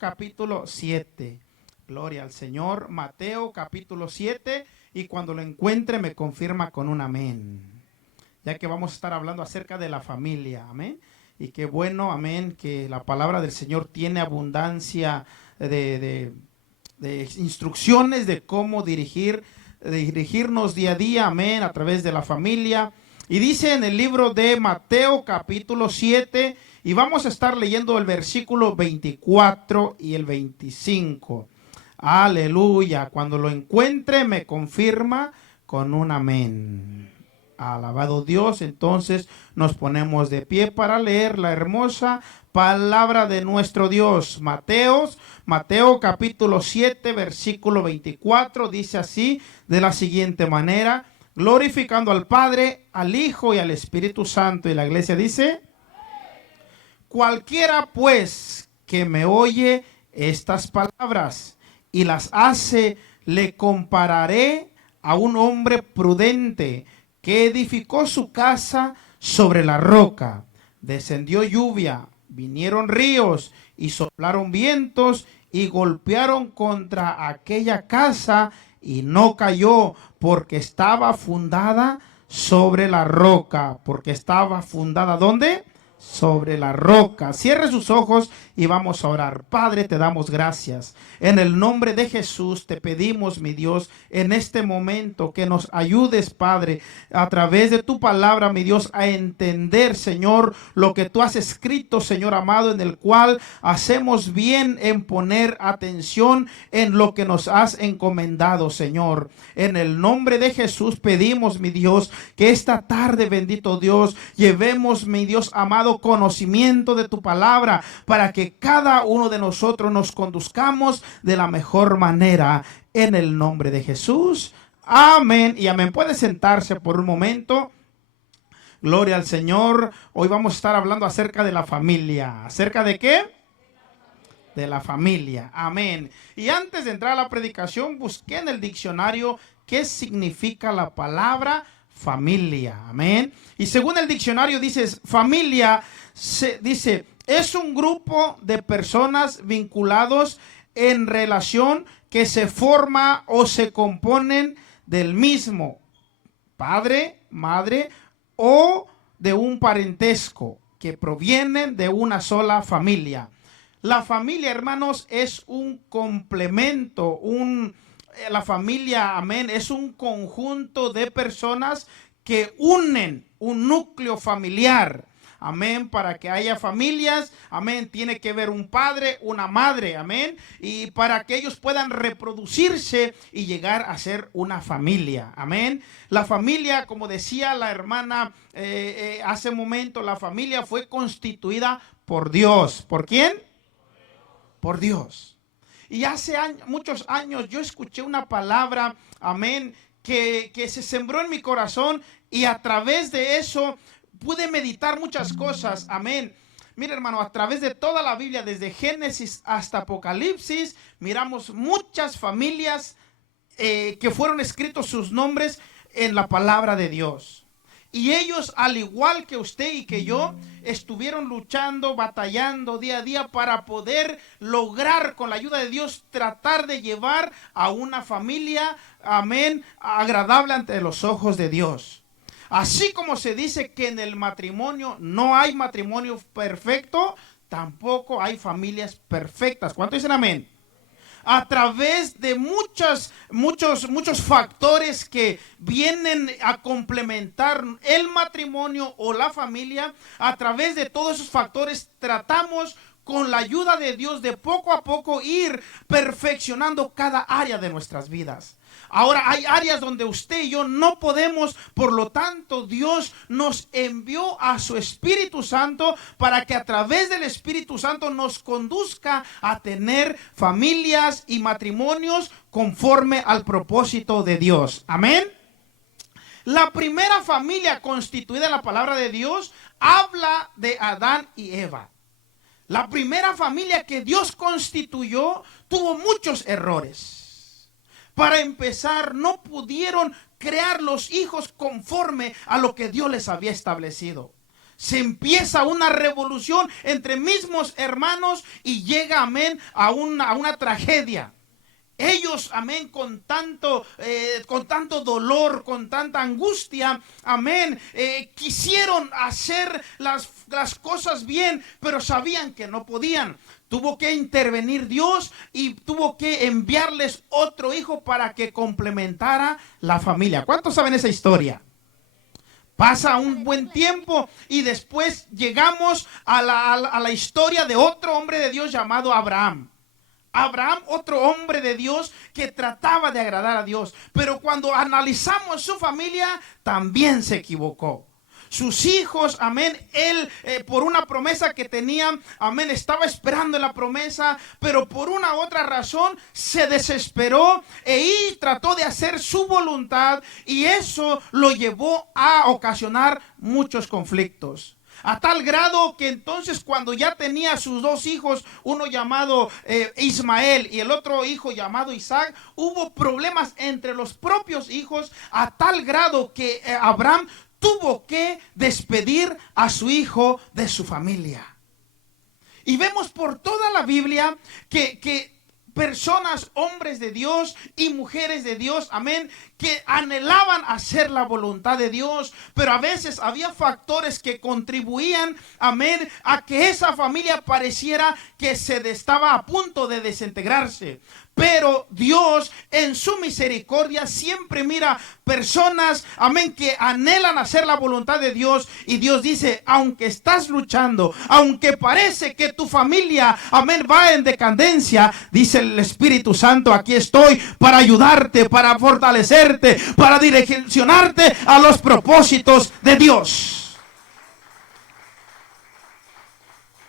capítulo 7. Gloria al Señor. Mateo capítulo 7. Y cuando lo encuentre me confirma con un amén. Ya que vamos a estar hablando acerca de la familia. Amén. Y qué bueno, amén, que la palabra del Señor tiene abundancia de instrucciones de cómo dirigirnos día a día, amén, a través de la familia. Y dice en el libro de Mateo capítulo 7, y vamos a estar leyendo el versículo 24 y el 25. Aleluya. Cuando lo encuentre me confirma con un amén. Alabado Dios. Entonces nos ponemos de pie para leer la hermosa palabra de nuestro Dios. Mateo capítulo 7 versículo 24 dice así, de la siguiente manera: glorificando al Padre, al Hijo y al Espíritu Santo. Y la iglesia dice: cualquiera pues que me oye estas palabras y las hace, le compararé a un hombre prudente que edificó su casa sobre la roca. Descendió lluvia, vinieron ríos y soplaron vientos y golpearon contra aquella casa y no cayó, porque estaba fundada sobre la roca. Porque estaba fundada, ¿dónde? Sobre la roca. Cierre sus ojos y vamos a orar. Padre, te damos gracias. En el nombre de Jesús te pedimos, mi Dios, en este momento que nos ayudes, Padre, a través de tu palabra, mi Dios, a entender, Señor, lo que tú has escrito, Señor amado, en el cual hacemos bien en poner atención en lo que nos has encomendado, Señor. En el nombre de Jesús pedimos, mi Dios, que esta tarde, bendito Dios, llevemos, mi Dios amado, conocimiento de tu palabra, para que cada uno de nosotros nos conduzcamos de la mejor manera, en el nombre de Jesús. Amén y amén. Puede sentarse por un momento. Gloria al Señor. Hoy vamos a estar hablando acerca de la familia. ¿Acerca de qué? De la familia. Amén. Y antes de entrar a la predicación, busqué en el diccionario qué significa la palabra familia. Amén. Y según el diccionario dice, familia, dice, es un grupo de personas vinculados en relación que se forma o se componen del mismo padre, madre o de un parentesco, que provienen de una sola familia. La familia, hermanos, es un complemento, la familia, amén, es un conjunto de personas que unen un núcleo familiar. Amén, para que haya familias, amén, tiene que haber un padre, una madre, amén, y para que ellos puedan reproducirse y llegar a ser una familia, amén. La familia, como decía la hermana hace un momento, la familia fue constituida por Dios. ¿Por quién? Por Dios. Y hace muchos años yo escuché una palabra, amén, que se sembró en mi corazón, y a través de eso pude meditar muchas cosas, amén. Mira, hermano, a través de toda la Biblia, desde Génesis hasta Apocalipsis, miramos muchas familias que fueron escritos sus nombres en la palabra de Dios. Y ellos, al igual que usted y que yo, estuvieron luchando, batallando día a día para poder lograr, con la ayuda de Dios, tratar de llevar a una familia, amén, agradable ante los ojos de Dios. Así como se dice que en el matrimonio no hay matrimonio perfecto, tampoco hay familias perfectas. ¿Cuánto dicen amén? A través de muchos factores que vienen a complementar el matrimonio o la familia, a través de todos esos factores tratamos, con la ayuda de Dios, de poco a poco ir perfeccionando cada área de nuestras vidas. Ahora hay áreas donde usted y yo no podemos, por lo tanto Dios nos envió a su Espíritu Santo para que a través del Espíritu Santo nos conduzca a tener familias y matrimonios conforme al propósito de Dios. Amén. La primera familia constituida en la palabra de Dios habla de Adán y Eva. La primera familia que Dios constituyó tuvo muchos errores. Para empezar, no pudieron crear los hijos conforme a lo que Dios les había establecido, Se empieza una revolución entre mismos hermanos y llega, amén, a una tragedia. Ellos, amén, con tanto dolor, con tanta angustia, amén, quisieron hacer las cosas bien, pero sabían que no podían. Tuvo que intervenir Dios y tuvo que enviarles otro hijo para que complementara la familia. ¿Cuántos saben esa historia? Pasa un buen tiempo y después llegamos a la historia de otro hombre de Dios llamado Abraham. Abraham, otro hombre de Dios que trataba de agradar a Dios. Pero cuando analizamos su familia, también se equivocó. Sus hijos, amén, él por una promesa que tenían, amén, estaba esperando la promesa, pero por una u otra razón se desesperó y trató de hacer su voluntad, y eso lo llevó a ocasionar muchos conflictos. A tal grado que entonces cuando ya tenía sus dos hijos, uno llamado Ismael y el otro hijo llamado Isaac, hubo problemas entre los propios hijos, a tal grado que Abraham tuvo que despedir a su hijo de su familia. Y vemos por toda la Biblia que personas, hombres de Dios y mujeres de Dios, amén, que anhelaban hacer la voluntad de Dios, pero a veces había factores que contribuían, amén, a que esa familia pareciera que estaba a punto de desintegrarse. Pero Dios en su misericordia siempre mira personas, amén, que anhelan hacer la voluntad de Dios. Y Dios dice, aunque estás luchando, aunque parece que tu familia, amén, va en decadencia, dice el Espíritu Santo, aquí estoy para ayudarte, para fortalecerte, para direccionarte a los propósitos de Dios.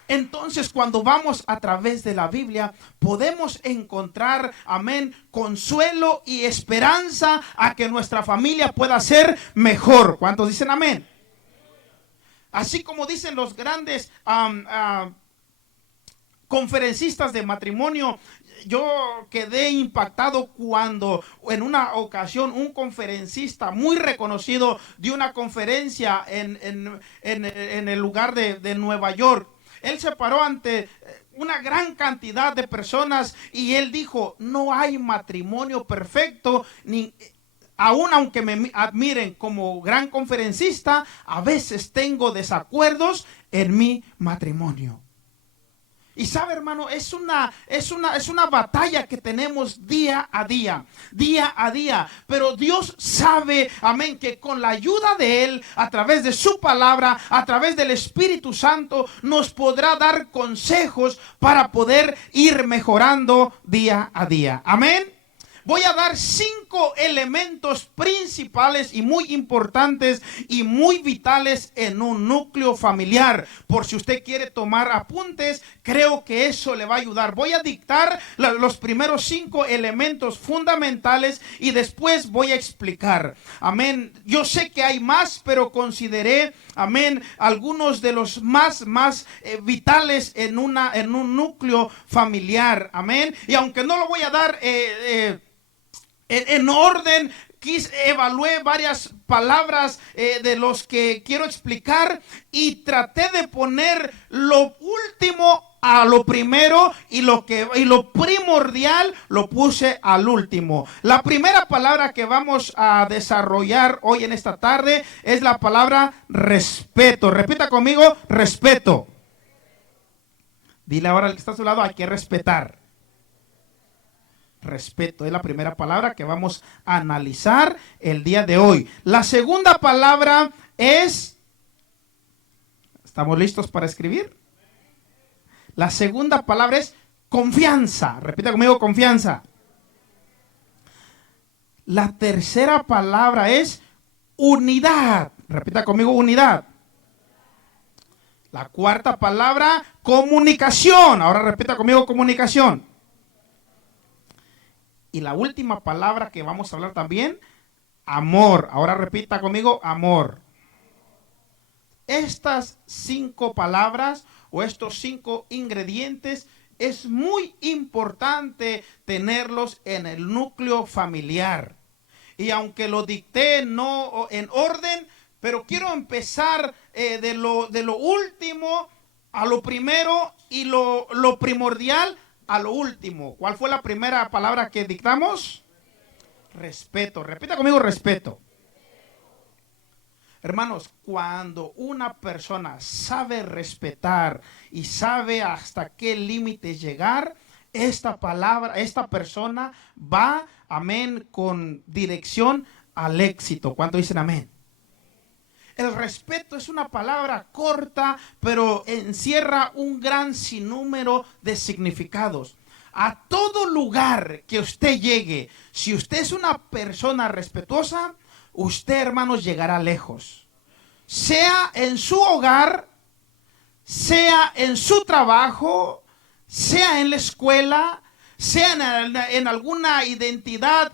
Entonces, cuando vamos a través de la Biblia, podemos encontrar, amén, consuelo y esperanza a que nuestra familia pueda ser mejor. ¿Cuántos dicen amén? Así como dicen los grandes conferencistas de matrimonio, yo quedé impactado cuando en una ocasión un conferencista muy reconocido dio una conferencia en el lugar de Nueva York. Él se paró ante una gran cantidad de personas y él dijo, no hay matrimonio perfecto, aún aunque me admiren como gran conferencista, a veces tengo desacuerdos en mi matrimonio. Y sabe, hermano, es una batalla que tenemos día a día. Pero Dios sabe, amén, que con la ayuda de Él, a través de su palabra, a través del Espíritu Santo, nos podrá dar consejos para poder ir mejorando día a día. Amén. Voy a dar 5 elementos principales y muy importantes y muy vitales en un núcleo familiar. Por si usted quiere tomar apuntes, creo que eso le va a ayudar. Voy a dictar los primeros 5 elementos fundamentales y después voy a explicar. Amén. Yo sé que hay más, pero consideré, amén, algunos de los más vitales en un núcleo familiar. Amén. Y aunque no lo voy a dar en orden, evalué varias palabras de los que quiero explicar y traté de poner lo último a lo primero y lo primordial lo puse al último. La primera palabra que vamos a desarrollar hoy en esta tarde es la palabra respeto. Repita conmigo, respeto. Dile ahora al que está a su lado, hay que respetar. Respeto es la primera palabra que vamos a analizar el día de hoy. La segunda palabra es, ¿estamos listos para escribir? La segunda palabra es confianza. Repita conmigo, confianza. La tercera palabra es unidad. Repita conmigo, unidad. La cuarta palabra, comunicación. Ahora repita conmigo, comunicación. Y la última palabra que vamos a hablar también, amor. Ahora repita conmigo, amor. Estas 5 palabras o estos 5 ingredientes es muy importante tenerlos en el núcleo familiar. Y aunque lo dicté no en orden, Pero quiero empezar de lo último a lo primero y lo primordial a lo último. ¿Cuál fue la primera palabra que dictamos? Respeto. Repita conmigo, respeto. Hermanos, cuando una persona sabe respetar y sabe hasta qué límites llegar, esta persona va, amén, con dirección al éxito. ¿Cuánto dicen amén? El respeto es una palabra corta, pero encierra un gran sinnúmero de significados. A todo lugar que usted llegue, si usted es una persona respetuosa, usted, hermanos, llegará lejos. Sea en su hogar, sea en su trabajo, sea en la escuela, sea en alguna identidad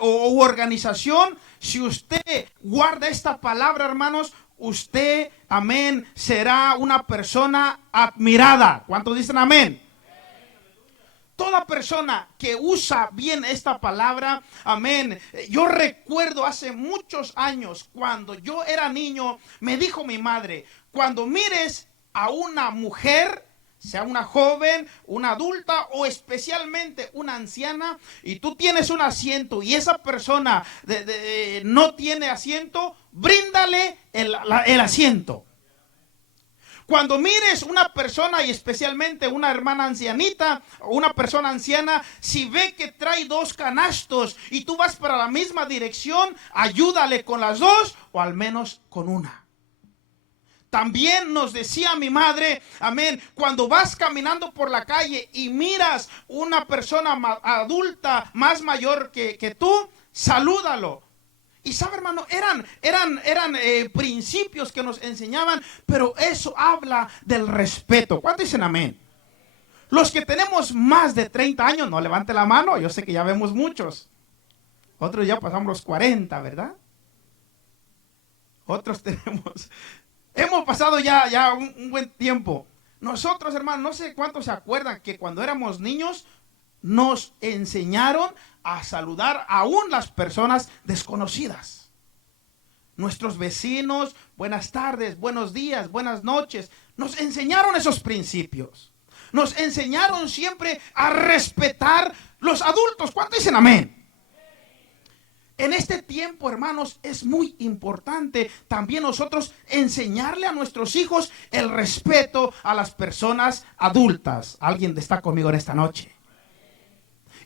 o organización. Si usted guarda esta palabra, hermanos, usted, amén, será una persona admirada. ¿Cuántos dicen amén? Toda persona que usa bien esta palabra, amén. Yo recuerdo hace muchos años, cuando yo era niño, me dijo mi madre, cuando mires a una mujer, sea una joven, una adulta o especialmente una anciana, y tú tienes un asiento y esa persona no tiene asiento, bríndale el asiento. Cuando mires una persona y especialmente una hermana ancianita o una persona anciana, si ve que trae dos canastos y tú vas para la misma dirección, ayúdale con las dos o al menos con una. También nos decía mi madre, amén, cuando vas caminando por la calle y miras una persona adulta más mayor que tú, salúdalo. Y sabe, hermano, eran principios que nos enseñaban, pero eso habla del respeto. ¿Cuánto dicen amén? Los que tenemos más de 30 años, no levante la mano, yo sé que ya vemos muchos. Otros ya pasamos los 40, ¿verdad? Otros hemos pasado ya un buen tiempo. Nosotros, hermano, no sé cuántos se acuerdan que cuando éramos niños nos enseñaron a saludar aún las personas desconocidas. Nuestros vecinos, buenas tardes, buenos días, buenas noches. Nos enseñaron esos principios. Nos enseñaron siempre a respetar los adultos. ¿Cuánto dicen amén? En este tiempo, hermanos, es muy importante también nosotros enseñarle a nuestros hijos el respeto a las personas adultas. ¿Alguien está conmigo en esta noche?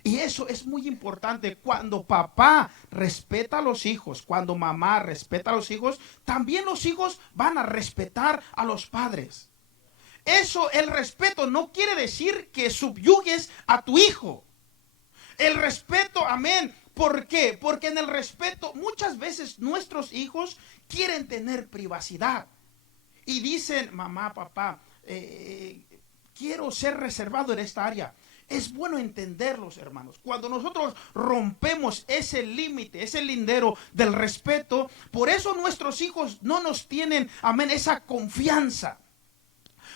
Y eso es muy importante. Cuando papá respeta a los hijos, cuando mamá respeta a los hijos, también los hijos van a respetar a los padres. Eso, el respeto no quiere decir que subyugues a tu hijo. El respeto, amén. ¿Por qué? Porque en el respeto muchas veces nuestros hijos quieren tener privacidad. Y dicen, mamá, papá, quiero ser reservado en esta área. Es bueno entenderlos, hermanos. Cuando nosotros rompemos ese límite, ese lindero del respeto, por eso nuestros hijos no nos tienen, amén, esa confianza.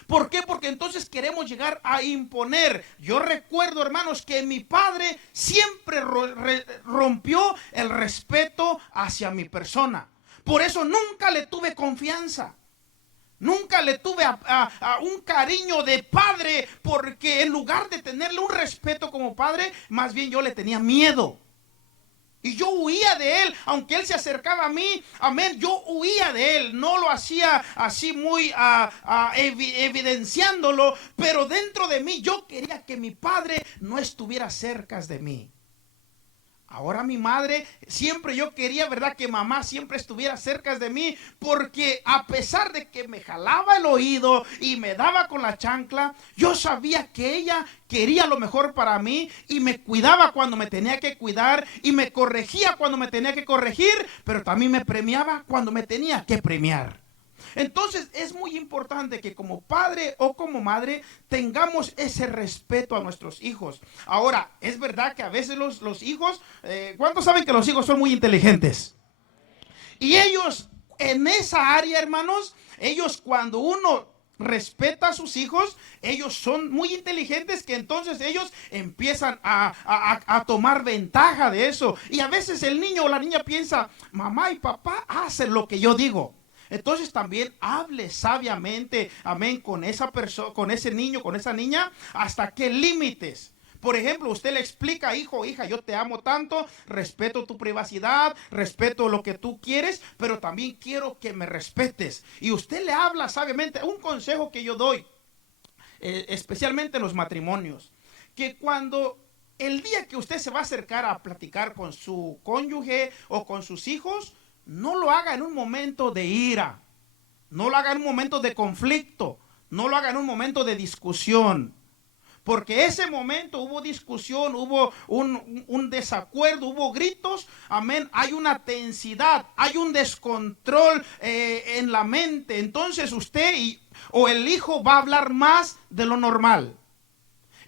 ¿Por qué? Porque entonces queremos llegar a imponer. Yo recuerdo, hermanos, que mi padre siempre rompió el respeto hacia mi persona. Por eso nunca le tuve confianza. Nunca le tuve a un cariño de padre, porque en lugar de tenerle un respeto como padre, más bien yo le tenía miedo. Y yo huía de él, aunque él se acercaba a mí, amén, yo huía de él. No lo hacía así muy evidenciándolo, pero dentro de mí yo quería que mi padre no estuviera cerca de mí. Ahora mi madre, siempre yo quería, ¿verdad?, que mamá siempre estuviera cerca de mí, porque a pesar de que me jalaba el oído y me daba con la chancla, yo sabía que ella quería lo mejor para mí y me cuidaba cuando me tenía que cuidar y me corregía cuando me tenía que corregir, pero también me premiaba cuando me tenía que premiar. Entonces es muy importante que como padre o como madre tengamos ese respeto a nuestros hijos. Ahora, es verdad que a veces los hijos, ¿cuántos saben que los hijos son muy inteligentes? Y ellos en esa área, hermanos, ellos cuando uno respeta a sus hijos, ellos son muy inteligentes, que entonces ellos empiezan a tomar ventaja de eso. Y a veces el niño o la niña piensa, mamá y papá hacen lo que yo digo. Entonces también hable sabiamente, amén, con esa persona, con ese niño, con esa niña, hasta qué límites. Por ejemplo, usted le explica, hijo, hija, yo te amo tanto, respeto tu privacidad, respeto lo que tú quieres, pero también quiero que me respetes. Y usted le habla sabiamente. Un consejo que yo doy, especialmente en los matrimonios, que cuando el día que usted se va a acercar a platicar con su cónyuge o con sus hijos, no lo haga en un momento de ira, no lo haga en un momento de conflicto, no lo haga en un momento de discusión. Porque ese momento hubo discusión, hubo un desacuerdo, hubo gritos, amén, hay una tensidad, hay un descontrol en la mente. Entonces usted o el hijo va a hablar más de lo normal.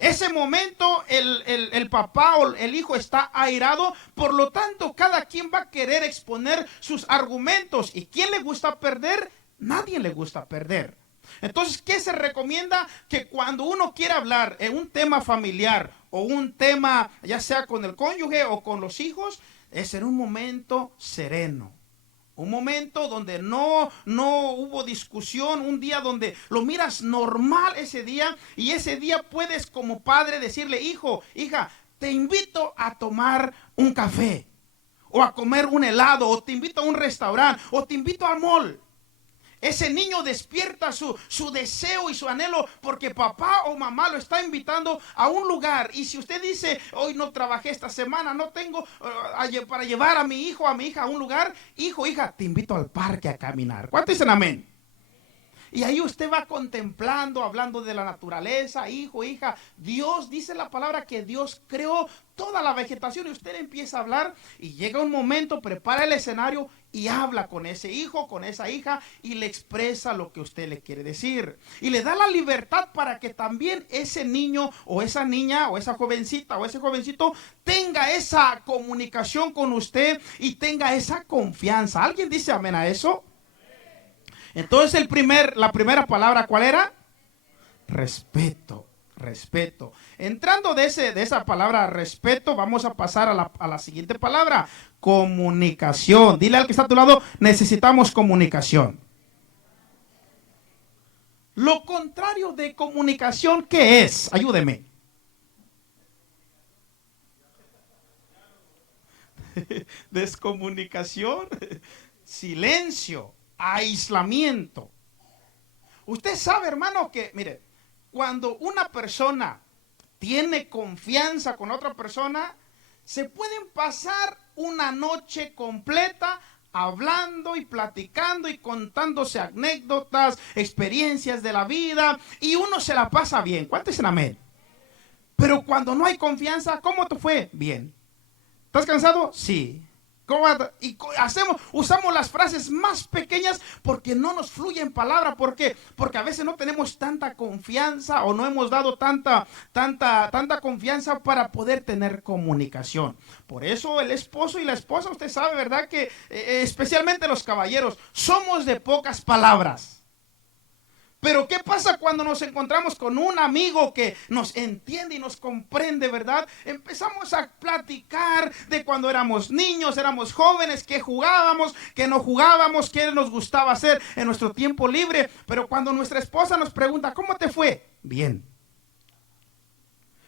Ese momento el papá o el hijo está airado, por lo tanto cada quien va a querer exponer sus argumentos. ¿Y quién le gusta perder? Nadie le gusta perder. Entonces, ¿qué se recomienda? Que cuando uno quiere hablar en un tema familiar o un tema ya sea con el cónyuge o con los hijos, es en un momento sereno. Un momento donde no hubo discusión, un día donde lo miras normal ese día, y ese día puedes como padre decirle, hijo, hija, te invito a tomar un café, o a comer un helado, o te invito a un restaurante, o te invito al mall. Ese niño despierta su deseo y su anhelo porque papá o mamá lo está invitando a un lugar. Y si usted dice, hoy no trabajé esta semana, no tengo para llevar a mi hijo o a mi hija a un lugar, hijo, hija, te invito al parque a caminar. ¿Cuántos dicen amén? Y ahí usted va contemplando, hablando de la naturaleza, hijo, hija. Dios, dice la palabra que Dios creó toda la vegetación, y usted empieza a hablar y llega un momento, prepara el escenario y habla con ese hijo, con esa hija, y le expresa lo que usted le quiere decir. Y le da la libertad para que también ese niño o esa niña o esa jovencita o ese jovencito tenga esa comunicación con usted y tenga esa confianza. ¿Alguien dice amén a eso? Entonces la primera palabra, ¿cuál era? Respeto, respeto. Entrando de esa palabra respeto, vamos a pasar a la siguiente palabra, comunicación. Dile al que está a tu lado, necesitamos comunicación. Lo contrario de comunicación, ¿qué es? Ayúdeme. Descomunicación, silencio, aislamiento. Usted sabe, hermano, que, mire, cuando una persona tiene confianza con otra persona, se pueden pasar una noche completa hablando y platicando y contándose anécdotas, experiencias de la vida, y uno se la pasa bien. ¿Cuántos dicen amén? Pero cuando no hay confianza, ¿cómo te fue? Bien. ¿Estás cansado? Sí. Y usamos las frases más pequeñas porque no nos fluyen palabra. ¿Por qué? Porque a veces no tenemos tanta confianza o no hemos dado tanta confianza para poder tener comunicación. Por eso el esposo y la esposa, usted sabe, ¿verdad? Que especialmente los caballeros, somos de pocas palabras. Pero ¿qué pasa cuando nos encontramos con un amigo que nos entiende y nos comprende, verdad? Empezamos a platicar de cuando éramos niños, éramos jóvenes, qué jugábamos, qué no jugábamos, qué nos gustaba hacer en nuestro tiempo libre. Pero cuando nuestra esposa nos pregunta, ¿cómo te fue? Bien.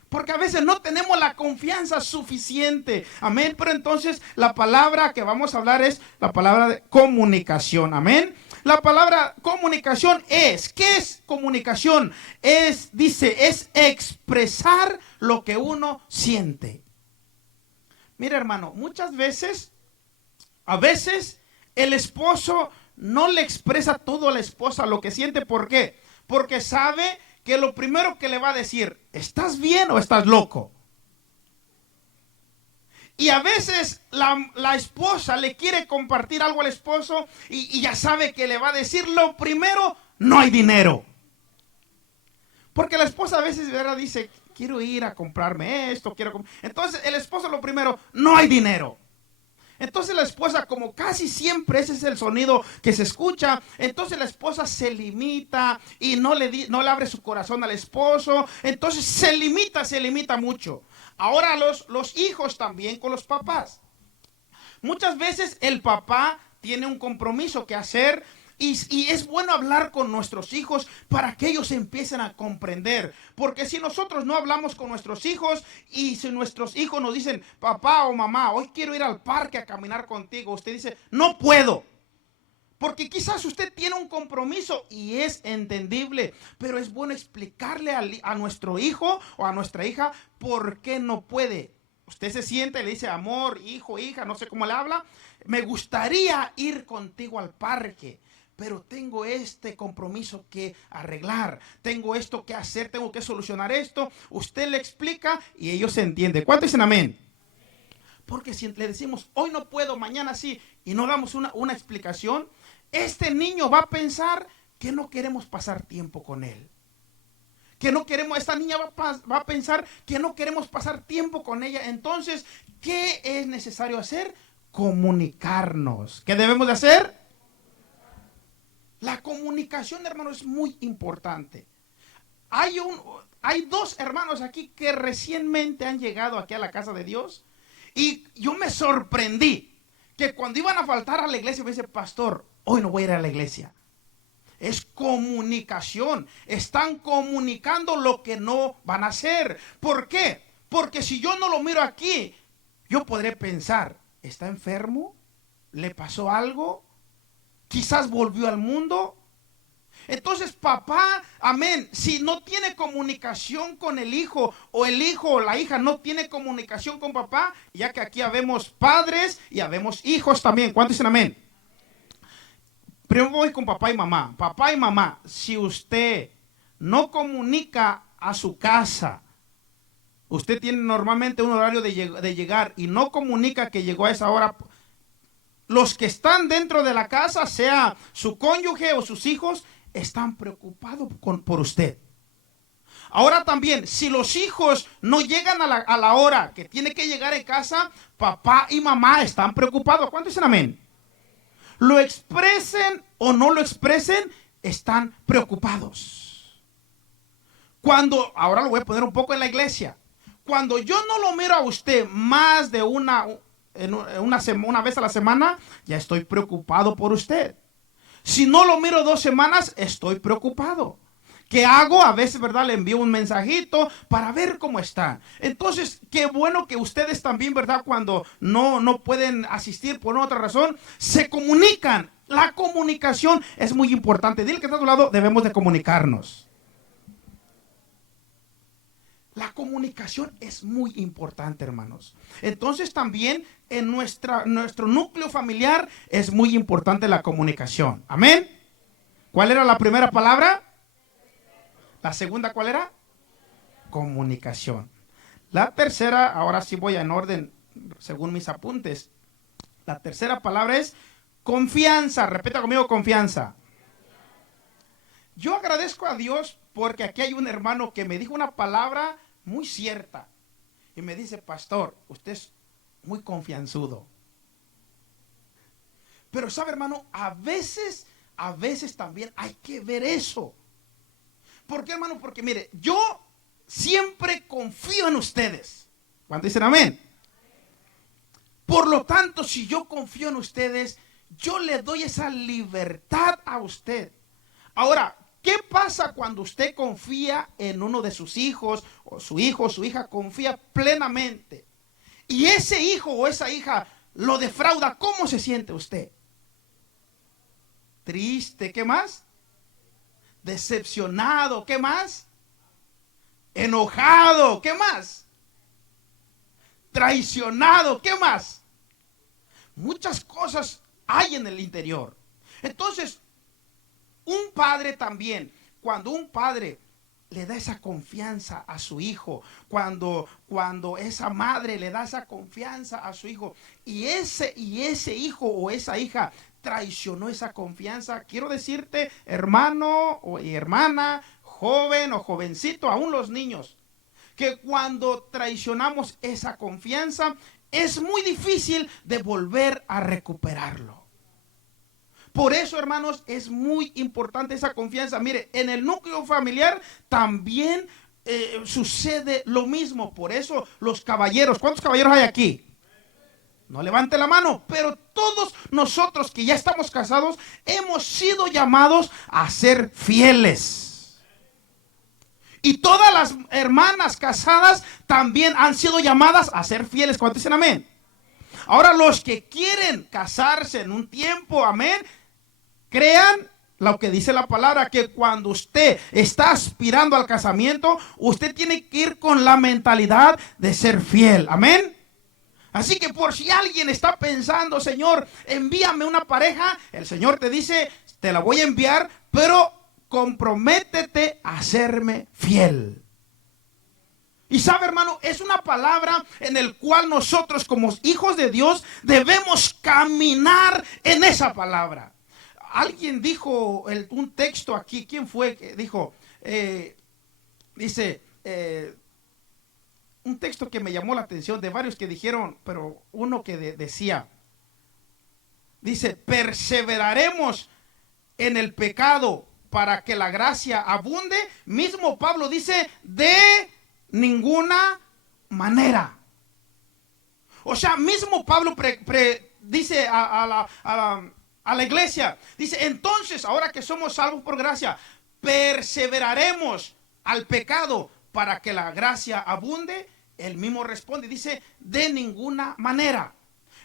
Porque a veces no tenemos la confianza suficiente. Amén. Pero entonces la palabra que vamos a hablar es la palabra de comunicación. Amén. La palabra comunicación es, ¿qué es comunicación? Es expresar lo que uno siente. Mira, hermano, a veces el esposo no le expresa todo a la esposa lo que siente. ¿Por qué? Porque sabe que lo primero que le va a decir, ¿estás bien o estás loco? Y a veces la esposa le quiere compartir algo al esposo y ya sabe que le va a decir lo primero, no hay dinero. Porque la esposa a veces, ¿verdad?, dice, quiero ir a comprarme esto, entonces el esposo lo primero, no hay dinero. Entonces la esposa, como casi siempre ese es el sonido que se escucha, entonces la esposa se limita y no le abre su corazón al esposo. Entonces se limita mucho. Ahora los hijos también con los papás. Muchas veces el papá tiene un compromiso que hacer y es bueno hablar con nuestros hijos para que ellos empiecen a comprender. Porque si nosotros no hablamos con nuestros hijos y si nuestros hijos nos dicen, papá o mamá, hoy quiero ir al parque a caminar contigo, usted dice, no puedo. Porque quizás usted tiene un compromiso y es entendible, pero es bueno explicarle a nuestro hijo o a nuestra hija por qué no puede. Usted se sienta y le dice, amor, hijo, hija, no sé cómo le habla, me gustaría ir contigo al parque, pero tengo este compromiso que arreglar, tengo esto que hacer, tengo que solucionar esto. Usted le explica y ellos se entienden. ¿Cuántos dicen amén? Porque si le decimos, hoy no puedo, mañana sí, y no damos una explicación, este niño va a pensar que no queremos pasar tiempo con él. Que no queremos, esta niña va a pensar que no queremos pasar tiempo con ella. Entonces, ¿qué es necesario hacer? Comunicarnos. ¿Qué debemos de hacer? La comunicación, hermano, es muy importante. Hay dos hermanos aquí que recientemente han llegado aquí a la casa de Dios y yo me sorprendí que cuando iban a faltar a la iglesia me dice, pastor, hoy no voy a ir a la iglesia. Es comunicación. Están comunicando lo que no van a hacer. ¿Por qué? Porque si yo no lo miro aquí, yo podré pensar, ¿está enfermo? ¿Le pasó algo? Quizás volvió al mundo. Entonces papá, amén, si no tiene comunicación con el hijo o el hijo o la hija no tiene comunicación con papá, ya que aquí habemos padres y habemos hijos también. ¿Cuántos dicen amén? Primero voy con papá y mamá. Papá y mamá, si usted no comunica a su casa, usted tiene normalmente un horario de llegar y no comunica que llegó a esa hora, los que están dentro de la casa, sea su cónyuge o sus hijos, están preocupados por usted. Ahora también, si los hijos no llegan a la hora que tiene que llegar en casa, papá y mamá están preocupados. ¿Cuántos dicen amén? Lo expresen o no lo expresen, están preocupados. Ahora lo voy a poner un poco en la iglesia. Cuando yo no lo miro a usted más de una vez a la semana, ya estoy preocupado por usted. Si no lo miro 2 semanas, estoy preocupado. ¿Qué hago? A veces, ¿verdad? Le envío un mensajito para ver cómo está. Entonces, qué bueno que ustedes también, ¿verdad? Cuando no pueden asistir por otra razón, se comunican. La comunicación es muy importante. Dile que está a tu lado, debemos de comunicarnos. La comunicación es muy importante, hermanos. Entonces también en nuestro núcleo familiar es muy importante la comunicación. Amén. ¿Cuál era la primera palabra? La segunda, ¿cuál era? Comunicación. La tercera, ahora sí voy en orden según mis apuntes. La tercera palabra es confianza. Repita conmigo, confianza. Yo agradezco a Dios porque aquí hay un hermano que me dijo una palabra muy cierta. Y me dice, pastor, usted es muy confianzudo. Pero sabe, hermano, a veces también hay que ver eso. ¿Por qué, hermano? Porque mire, yo siempre confío en ustedes. ¿Cuántos dicen amén? Por lo tanto, si yo confío en ustedes, yo le doy esa libertad a usted. Ahora, ¿qué pasa cuando usted confía en uno de sus hijos, o su hijo o su hija confía plenamente, y ese hijo o esa hija lo defrauda? ¿Cómo se siente usted? Triste, ¿qué más? Decepcionado, ¿qué más? Enojado, ¿qué más? Traicionado, ¿qué más? Muchas cosas hay en el interior. Entonces, un padre también, cuando un padre le da esa confianza a su hijo, cuando esa madre le da esa confianza a su hijo, y ese hijo o esa hija traicionó esa confianza, quiero decirte, hermano o hermana, joven o jovencito, aún los niños, que cuando traicionamos esa confianza, es muy difícil de volver a recuperarlo. Por eso, hermanos, es muy importante esa confianza. Mire, en el núcleo familiar también sucede lo mismo. Por eso los caballeros, ¿cuántos caballeros hay aquí? No levante la mano, pero todos nosotros que ya estamos casados hemos sido llamados a ser fieles. Y todas las hermanas casadas también han sido llamadas a ser fieles. ¿Cuántos dicen amén? Ahora los que quieren casarse en un tiempo, amén, crean lo que dice la palabra, que cuando usted está aspirando al casamiento, usted tiene que ir con la mentalidad de ser fiel, amén. Así que por si alguien está pensando, Señor, envíame una pareja, el Señor te dice, te la voy a enviar, pero comprométete a serme fiel. Y sabe, hermano, es una palabra en el cual nosotros como hijos de Dios debemos caminar en esa palabra. Alguien dijo un texto aquí, ¿quién fue que dijo? Dice, un texto que me llamó la atención de varios que dijeron, pero uno que decía, dice, perseveraremos en el pecado para que la gracia abunde. Mismo Pablo dice, de ninguna manera. O sea, mismo Pablo dice a la iglesia, dice, entonces, ahora que somos salvos por gracia, perseveraremos al pecado para que la gracia abunde. Él mismo responde, dice, de ninguna manera.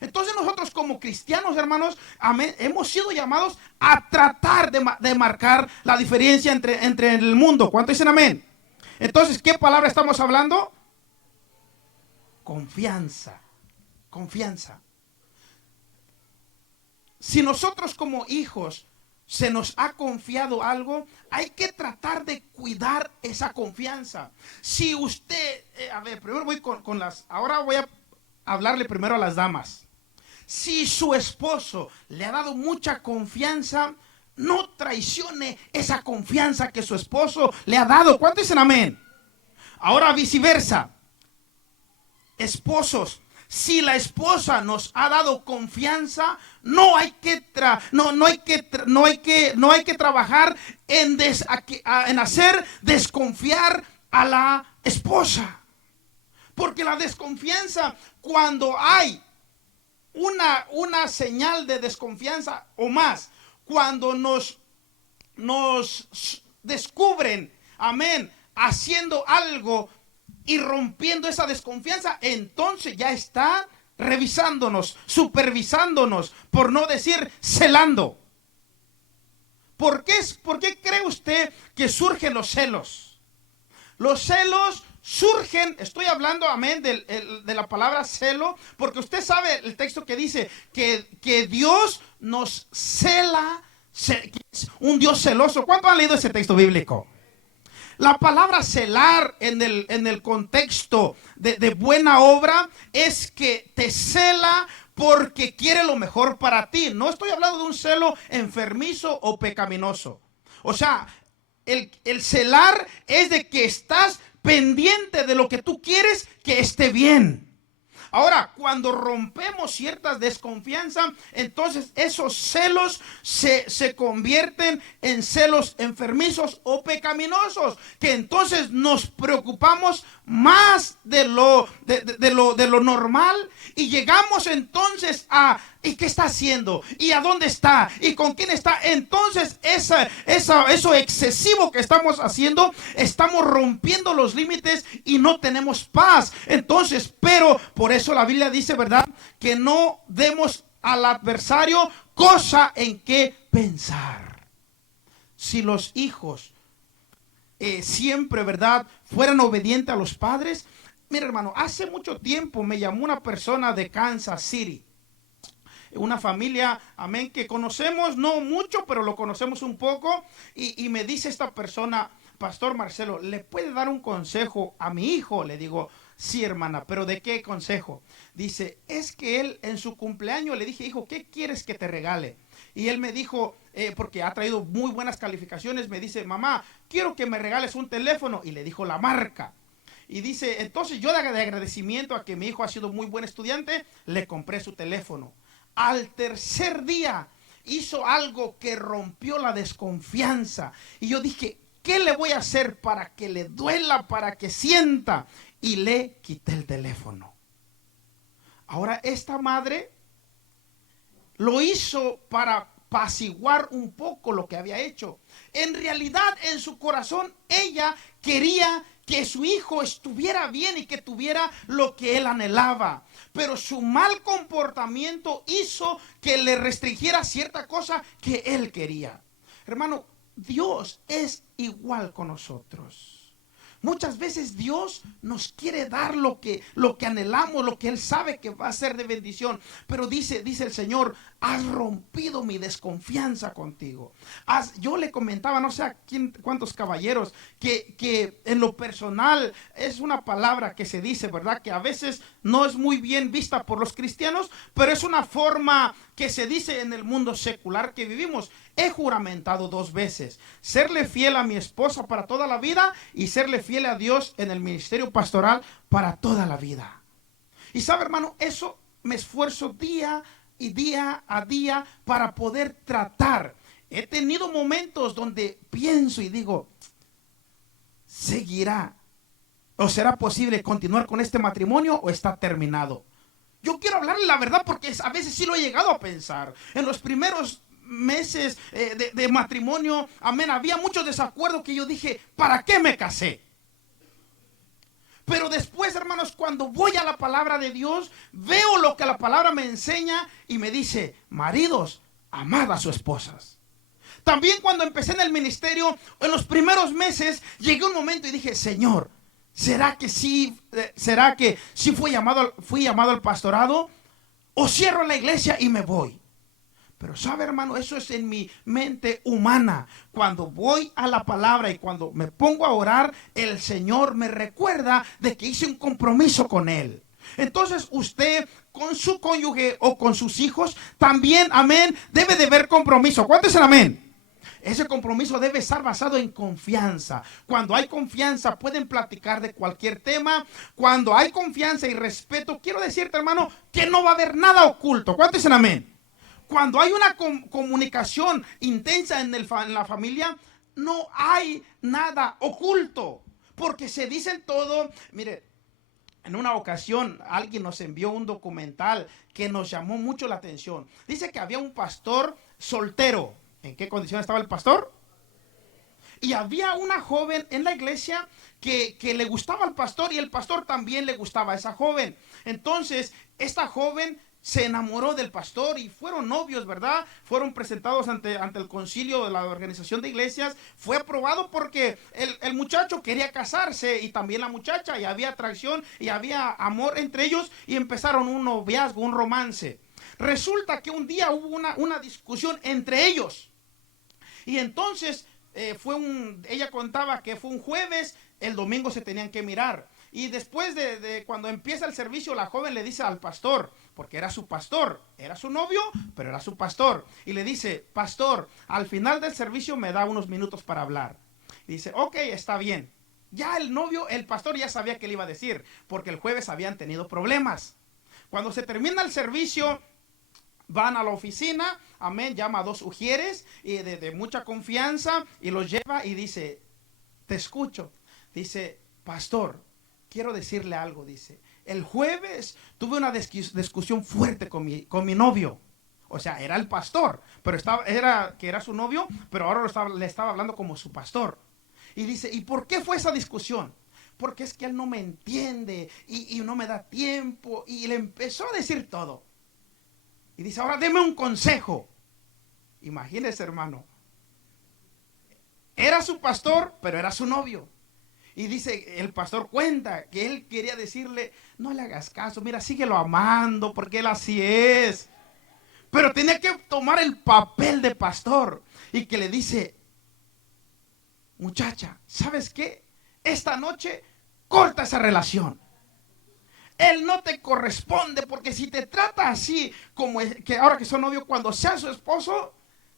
Entonces nosotros como cristianos, hermanos, amén, hemos sido llamados a tratar de marcar la diferencia entre el mundo. ¿Cuánto dicen amén? Entonces, ¿qué palabra estamos hablando? Confianza. Confianza. Si nosotros como hijos se nos ha confiado algo, hay que tratar de cuidar esa confianza. Si usted, primero voy con las, ahora voy a hablarle primero a las damas. Si su esposo le ha dado mucha confianza, no traicione esa confianza que su esposo le ha dado. ¿Cuántos dicen amén? Ahora viceversa. Esposos, si la esposa nos ha dado confianza, no hay que trabajar en hacer desconfiar a la esposa. Porque la desconfianza, cuando hay una señal de desconfianza o más, cuando nos descubren, amén, haciendo algo y rompiendo esa desconfianza, entonces ya está revisándonos, supervisándonos, por no decir celando. ¿Por qué cree usted que surgen los celos? Los celos surgen, estoy hablando, amén, de la palabra celo, porque usted sabe el texto que dice que Dios nos cela, que es un Dios celoso. ¿Cuánto han leído ese texto bíblico? La palabra celar en el contexto de buena obra es que te cela porque quiere lo mejor para ti. No estoy hablando de un celo enfermizo o pecaminoso. O sea, el celar es de que estás pendiente de lo que tú quieres que esté bien. Ahora, cuando rompemos ciertas desconfianzas, entonces esos celos se convierten en celos enfermizos o pecaminosos, que entonces nos preocupamos más de lo normal y llegamos entonces a ¿y qué está haciendo? ¿Y a dónde está? ¿Y con quién está? Entonces eso excesivo que estamos haciendo, estamos rompiendo los límites y no tenemos paz. Entonces, pero por eso la Biblia dice, ¿verdad?, que no demos al adversario cosa en que pensar. Si los hijos siempre, ¿verdad?, fueran obedientes a los padres. Mira, hermano, hace mucho tiempo me llamó una persona de Kansas City, una familia, amén, que conocemos, no mucho, pero lo conocemos un poco, y me dice esta persona, Pastor Marcelo, ¿le puede dar un consejo a mi hijo? Le digo, sí, hermana, pero ¿de qué consejo? Dice, es que él en su cumpleaños le dije, hijo, ¿qué quieres que te regale? Y él me dijo, porque ha traído muy buenas calificaciones, me dice, mamá, quiero que me regales un teléfono, y le dijo la marca. Y dice, entonces yo de agradecimiento a que mi hijo ha sido muy buen estudiante, le compré su teléfono. Al tercer día hizo algo que rompió la desconfianza. Y yo dije, ¿qué le voy a hacer para que le duela, para que sienta? Y le quité el teléfono. Ahora esta madre lo hizo para apaciguar un poco lo que había hecho. En realidad, en su corazón, ella quería que su hijo estuviera bien y que tuviera lo que él anhelaba. Pero su mal comportamiento hizo que le restringiera cierta cosa que él quería. Hermano, Dios es igual con nosotros. Muchas veces Dios nos quiere dar lo que anhelamos, lo que Él sabe que va a ser de bendición. Pero dice el Señor, has rompido mi desconfianza contigo. Yo le comentaba, no sé a cuántos caballeros, que en lo personal es una palabra que se dice, ¿verdad? Que a veces no es muy bien vista por los cristianos, pero es una forma que se dice en el mundo secular que vivimos. He juramentado 2 veces, serle fiel a mi esposa para toda la vida y serle fiel a Dios en el ministerio pastoral para toda la vida. Y sabe, hermano, eso me esfuerzo día a día para poder tratar. He tenido momentos donde pienso y digo, ¿seguirá o será posible continuar con este matrimonio o está terminado? Yo quiero hablarle la verdad porque a veces sí lo he llegado a pensar. En los primeros meses de matrimonio, amén, había mucho desacuerdo que yo dije, ¿para qué me casé? Pero después, hermanos, cuando voy a la palabra de Dios, veo lo que la palabra me enseña y me dice, maridos, amad a sus esposas. También cuando empecé en el ministerio, en los primeros meses, llegué un momento y dije, Señor, ¿será que sí fui llamado al pastorado? ¿O cierro la iglesia y me voy? Pero sabe, hermano, eso es en mi mente humana. Cuando voy a la palabra y cuando me pongo a orar, el Señor me recuerda de que hice un compromiso con Él. Entonces usted con su cónyuge o con sus hijos también, amén, debe de haber compromiso. ¿Cuánto es el amén? Ese compromiso debe estar basado en confianza. Cuando hay confianza pueden platicar de cualquier tema. Cuando hay confianza y respeto, quiero decirte, hermano, que no va a haber nada oculto. ¿Cuánto es el amén? Cuando hay una comunicación intensa en la familia, no hay nada oculto, porque se dicen todo. Mire, en una ocasión alguien nos envió un documental que nos llamó mucho la atención. Dice que había un pastor soltero. ¿En qué condición estaba el pastor? Y había una joven en la iglesia que le gustaba al pastor y el pastor también le gustaba a esa joven. Entonces, esta joven se enamoró del pastor y fueron novios, ¿verdad? Fueron presentados ante el concilio de la organización de iglesias. Fue aprobado porque el muchacho quería casarse y también la muchacha, y había atracción y había amor entre ellos y empezaron un noviazgo, un romance. Resulta que un día hubo una discusión entre ellos y entonces ella contaba que fue un jueves, el domingo se tenían que mirar. Y después de cuando empieza el servicio, la joven le dice al pastor, porque era su pastor, era su novio, pero era su pastor. Y le dice, pastor, al final del servicio me da unos minutos para hablar. Y dice, ok, está bien. Ya el pastor ya sabía qué le iba a decir, porque el jueves habían tenido problemas. Cuando se termina el servicio, van a la oficina, amén, llama a 2 ujieres y de mucha confianza y los lleva y dice, te escucho. Dice, pastor, quiero decirle algo, dice. El jueves tuve una discusión fuerte con mi novio. O sea, era el pastor, pero era su novio, pero ahora le estaba hablando como su pastor. Y dice, ¿y por qué fue esa discusión? Porque es que él no me entiende y no me da tiempo. Y le empezó a decir todo. Y dice, ahora deme un consejo. Imagínese, hermano. Era su pastor, pero era su novio. Y dice, el pastor cuenta que él quería decirle, no le hagas caso, mira, síguelo amando, porque él así es. Pero tenía que tomar el papel de pastor. Y que le dice, muchacha, ¿sabes qué? Esta noche corta esa relación. Él no te corresponde, porque si te trata así, como que ahora que son novios, cuando sea su esposo,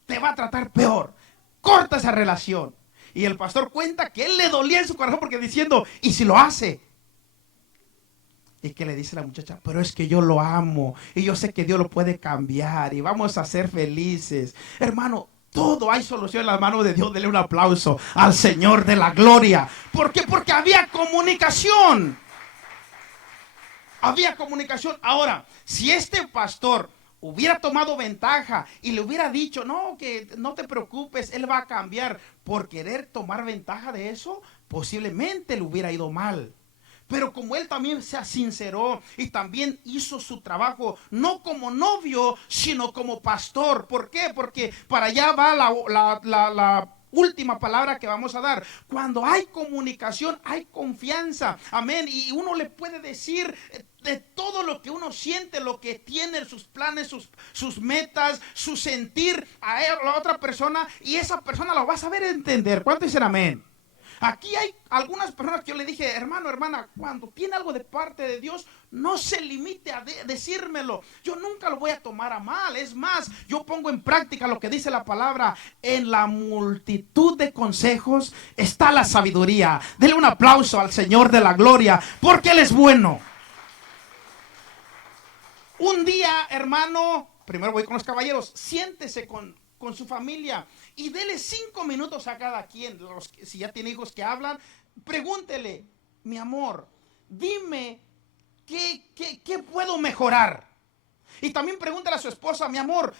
te va a tratar peor. Corta esa relación. Y el pastor cuenta que él le dolía en su corazón porque diciendo, ¿y si lo hace? ¿Y qué le dice la muchacha? Pero es que yo lo amo y yo sé que Dios lo puede cambiar y vamos a ser felices. Hermano, todo hay solución en las manos de Dios. Dele un aplauso al Señor de la gloria. ¿Por qué? Porque había comunicación. Había comunicación. Ahora, si este pastor hubiera tomado ventaja y le hubiera dicho, no, que no te preocupes, él va a cambiar, por querer tomar ventaja de eso, posiblemente le hubiera ido mal. Pero como él también se sinceró y también hizo su trabajo, no como novio, sino como pastor. ¿Por qué? Porque para allá va la última palabra que vamos a dar. Cuando hay comunicación, hay confianza. Amén. Y uno le puede decir de todo lo que uno siente, lo que tiene, sus planes, sus metas, su sentir a la otra persona. Y esa persona lo va a saber entender. ¿Cuánto dicen amén? Aquí hay algunas personas que yo le dije, hermano, hermana, cuando tiene algo de parte de Dios, no se limite a decírmelo. Yo nunca lo voy a tomar a mal. Es más, yo pongo en práctica lo que dice la palabra. En la multitud de consejos está la sabiduría. Dele un aplauso al Señor de la gloria, porque Él es bueno. Un día, hermano, primero voy con los caballeros, siéntese con su familia y dele 5 minutos a cada quien. Si ya tiene hijos que hablan, pregúntele, mi amor, dime qué puedo mejorar. Y también pregúntale a su esposa, mi amor,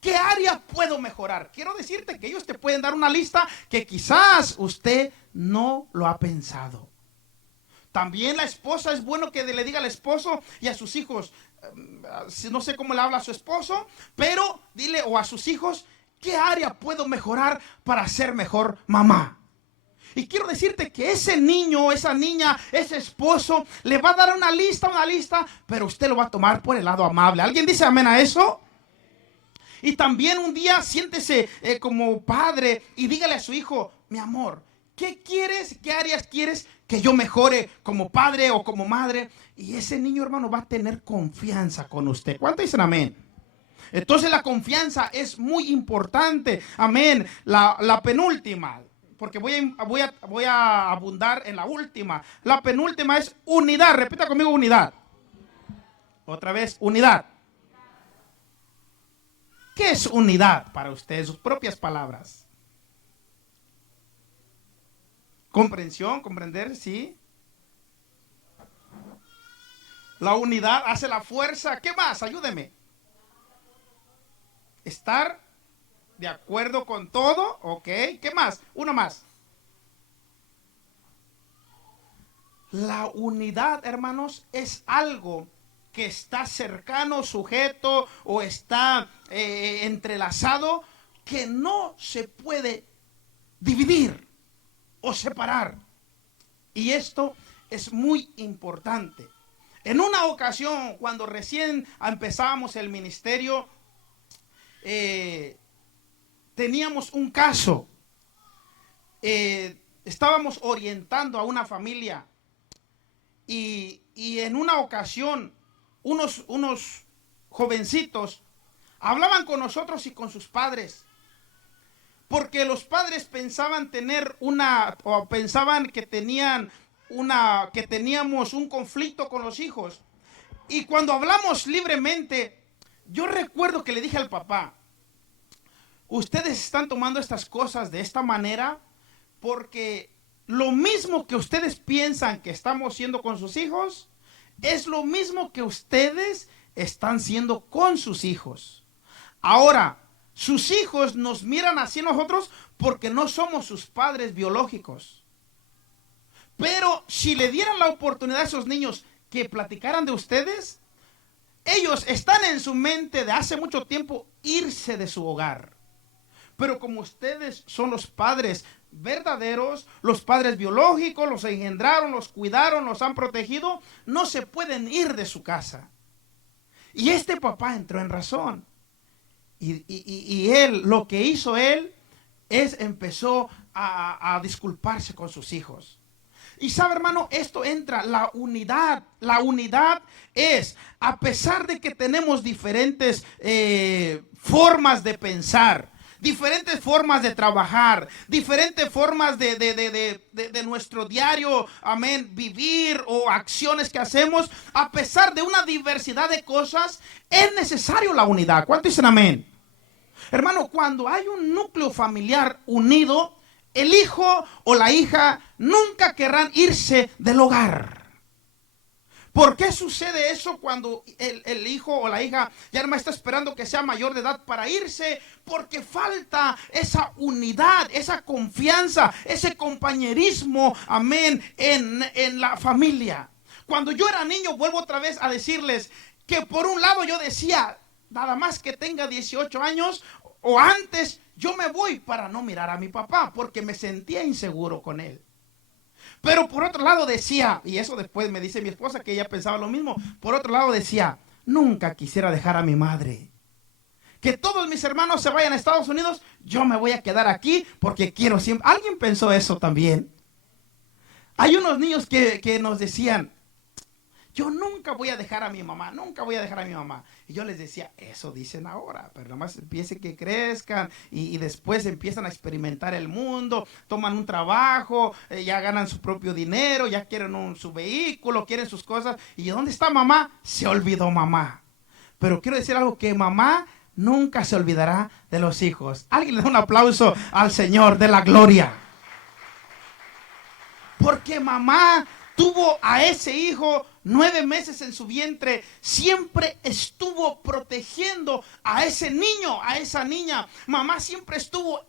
¿qué área puedo mejorar? Quiero decirte que ellos te pueden dar una lista que quizás usted no lo ha pensado. También la esposa, es bueno que le diga al esposo y a sus hijos, no sé cómo le habla a su esposo, pero dile, o a sus hijos, ¿qué área puedo mejorar para ser mejor mamá? Y quiero decirte que ese niño, esa niña, ese esposo le va a dar una lista, pero usted lo va a tomar por el lado amable. ¿Alguien dice amén a eso? Y también un día siéntese como padre y dígale a su hijo, mi amor, ¿qué quieres? ¿Qué áreas quieres que yo mejore como padre o como madre? Y ese niño, hermano, va a tener confianza con usted. ¿Cuánto dicen amén? Entonces la confianza es muy importante. Amén. La penúltima, porque voy a abundar en la última. La penúltima es unidad. Repita conmigo, unidad. Otra vez, unidad. ¿Qué es unidad para ustedes? Sus propias palabras. Comprensión, comprender, sí. La unidad hace la fuerza. ¿Qué más? Ayúdeme. Estar de acuerdo con todo, ok. ¿Qué más? Uno más. La unidad, hermanos, es algo que está cercano, sujeto o está entrelazado, que no se puede dividir o separar. Y esto es muy importante. En una ocasión, cuando recién empezábamos el ministerio, teníamos un caso. Estábamos orientando a una familia y en una ocasión unos jovencitos hablaban con nosotros y con sus padres, porque los padres pensaban pensaban que teníamos un conflicto con los hijos. Y cuando hablamos libremente, yo recuerdo que le dije al papá, ustedes están tomando estas cosas de esta manera porque lo mismo que ustedes piensan que estamos haciendo con sus hijos, es lo mismo que ustedes están haciendo con sus hijos. Ahora, sus hijos nos miran así a nosotros porque no somos sus padres biológicos. Pero si le dieran la oportunidad a esos niños que platicaran de ustedes, ellos están en su mente de hace mucho tiempo irse de su hogar. Pero como ustedes son los padres verdaderos, los padres biológicos, los engendraron, los cuidaron, los han protegido, no se pueden ir de su casa. Y este papá entró en razón. Y él, lo que hizo él, empezó a disculparse con sus hijos. Y sabe, hermano, esto entra, la unidad. La unidad es, a pesar de que tenemos diferentes formas de pensar, diferentes formas de trabajar, diferentes formas de nuestro diario, amén, vivir o acciones que hacemos. A pesar de una diversidad de cosas, es necesario la unidad. ¿Cuántos dicen amén? Hermano, cuando hay un núcleo familiar unido, el hijo o la hija nunca querrán irse del hogar. ¿Por qué sucede eso cuando el hijo o la hija ya no está esperando que sea mayor de edad para irse? Porque falta esa unidad, esa confianza, ese compañerismo, amén, en la familia. Cuando yo era niño, vuelvo otra vez a decirles que por un lado yo decía, nada más que tenga 18 años o antes, yo me voy para no mirar a mi papá, porque me sentía inseguro con él. Pero por otro lado decía, y eso después me dice mi esposa que ella pensaba lo mismo, por otro lado decía, nunca quisiera dejar a mi madre. Que todos mis hermanos se vayan a Estados Unidos, yo me voy a quedar aquí porque quiero siempre. ¿Alguien pensó eso también? Hay unos niños que nos decían, yo nunca voy a dejar a mi mamá, nunca voy a dejar a mi mamá. Y yo les decía, eso dicen ahora, pero nomás empiecen que crezcan y después empiezan a experimentar el mundo, toman un trabajo, ya ganan su propio dinero, ya quieren su vehículo, quieren sus cosas. ¿Y dónde está mamá? Se olvidó mamá. Pero quiero decir algo, que mamá nunca se olvidará de los hijos. Alguien le da un aplauso al Señor de la gloria. Porque mamá tuvo a ese hijo 9 meses en su vientre, siempre estuvo protegiendo a ese niño, a esa niña. Mamá siempre estuvo,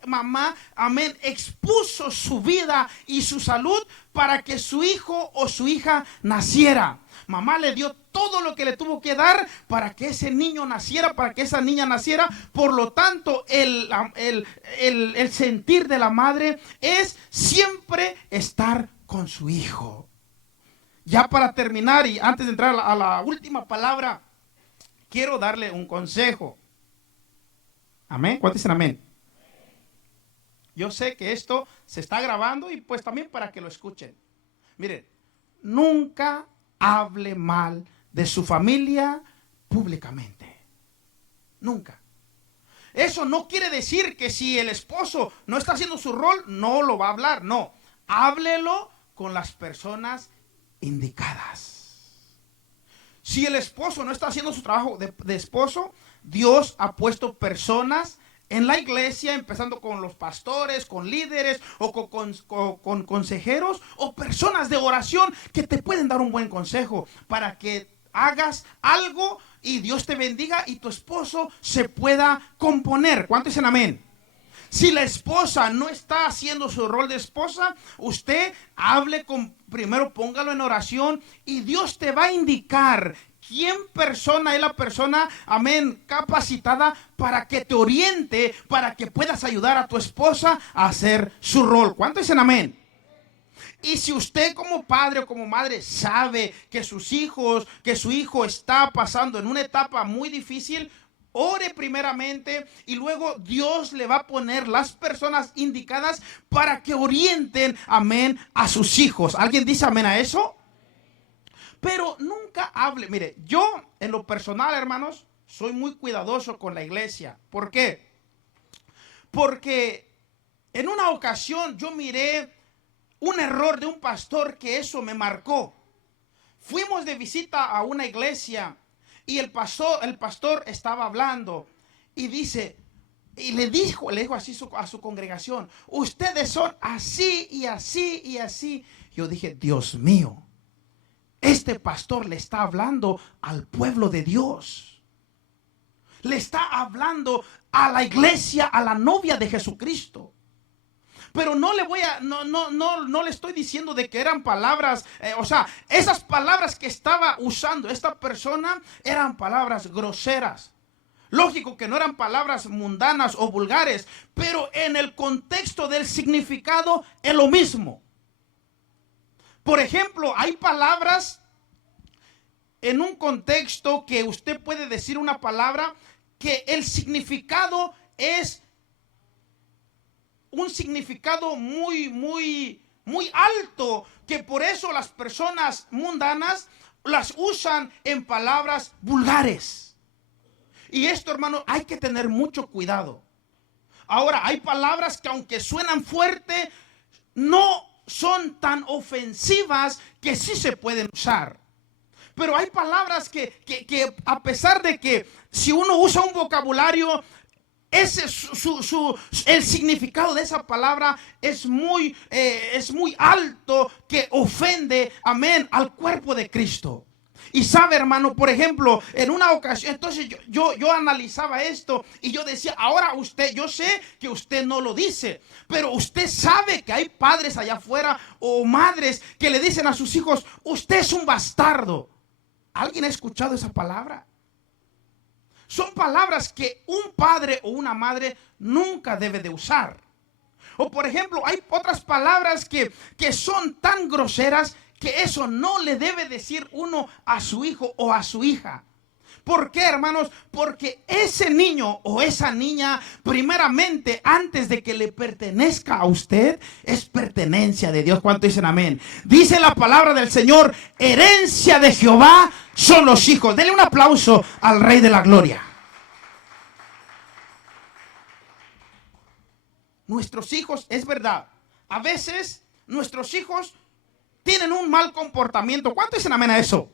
amén, expuso su vida y su salud para que su hijo o su hija naciera. Mamá le dio todo lo que le tuvo que dar para que ese niño naciera, para que esa niña naciera. Por lo tanto, el sentir de la madre es siempre estar con su hijo. Ya para terminar y antes de entrar a la última palabra, quiero darle un consejo. Amén. ¿Cuántos dicen amén? Yo sé que esto se está grabando y pues también para que lo escuchen. Miren, nunca hable mal de su familia públicamente. Nunca. Eso no quiere decir que si el esposo no está haciendo su rol, no lo va a hablar. No, háblelo con las personas indicadas. Si el esposo no está haciendo su trabajo de esposo, Dios ha puesto personas en la iglesia, empezando con los pastores, con líderes o con consejeros o personas de oración que te pueden dar un buen consejo para que hagas algo y Dios te bendiga y tu esposo se pueda componer. ¿Cuántos dicen amén? Si la esposa no está haciendo su rol de esposa, usted hable primero póngalo en oración y Dios te va a indicar quién persona es la persona, amén, capacitada para que te oriente, para que puedas ayudar a tu esposa a hacer su rol. ¿Cuántos dicen amén? Y si usted como padre o como madre sabe que su hijo está pasando en una etapa muy difícil, ore primeramente y luego Dios le va a poner las personas indicadas para que orienten, amén, a sus hijos. ¿Alguien dice amén a eso? Pero nunca hable. Mire, yo en lo personal, hermanos, soy muy cuidadoso con la iglesia. ¿Por qué? Porque en una ocasión yo miré un error de un pastor que eso me marcó. Fuimos de visita a una iglesia y el pastor estaba hablando y dice, y le dijo así a su congregación, ustedes son así y así y así. Yo dije, Dios mío, este pastor le está hablando al pueblo de Dios. Le está hablando a la iglesia, a la novia de Jesucristo. Pero no le estoy diciendo de que eran palabras, esas palabras que estaba usando esta persona eran palabras groseras. Lógico que no eran palabras mundanas o vulgares, pero en el contexto del significado es lo mismo. Por ejemplo, hay palabras en un contexto que usted puede decir una palabra que el significado es un significado muy, muy, muy alto, que por eso las personas mundanas las usan en palabras vulgares. Y esto, hermano, hay que tener mucho cuidado. Ahora, hay palabras que aunque suenan fuerte, no son tan ofensivas, que sí se pueden usar. Pero hay palabras que a pesar de que si uno usa un vocabulario, ese el significado de esa palabra es muy alto, que ofende, amén, al cuerpo de Cristo. Y sabe, hermano, por ejemplo, en una ocasión, entonces yo analizaba esto y yo decía, ahora usted, yo sé que usted no lo dice, pero usted sabe que hay padres allá afuera o madres que le dicen a sus hijos, usted es un bastardo. ¿Alguien ha escuchado esa palabra? Son palabras que un padre o una madre nunca debe de usar. O por ejemplo, hay otras palabras que son tan groseras que eso no le debe decir uno a su hijo o a su hija. ¿Por qué, hermanos? Porque ese niño o esa niña, primeramente, antes de que le pertenezca a usted, es pertenencia de Dios. ¿Cuánto dicen amén? Dice la palabra del Señor, herencia de Jehová son los hijos. Denle un aplauso al Rey de la Gloria. Nuestros hijos, es verdad, a veces nuestros hijos tienen un mal comportamiento. ¿Cuánto dicen amén a eso?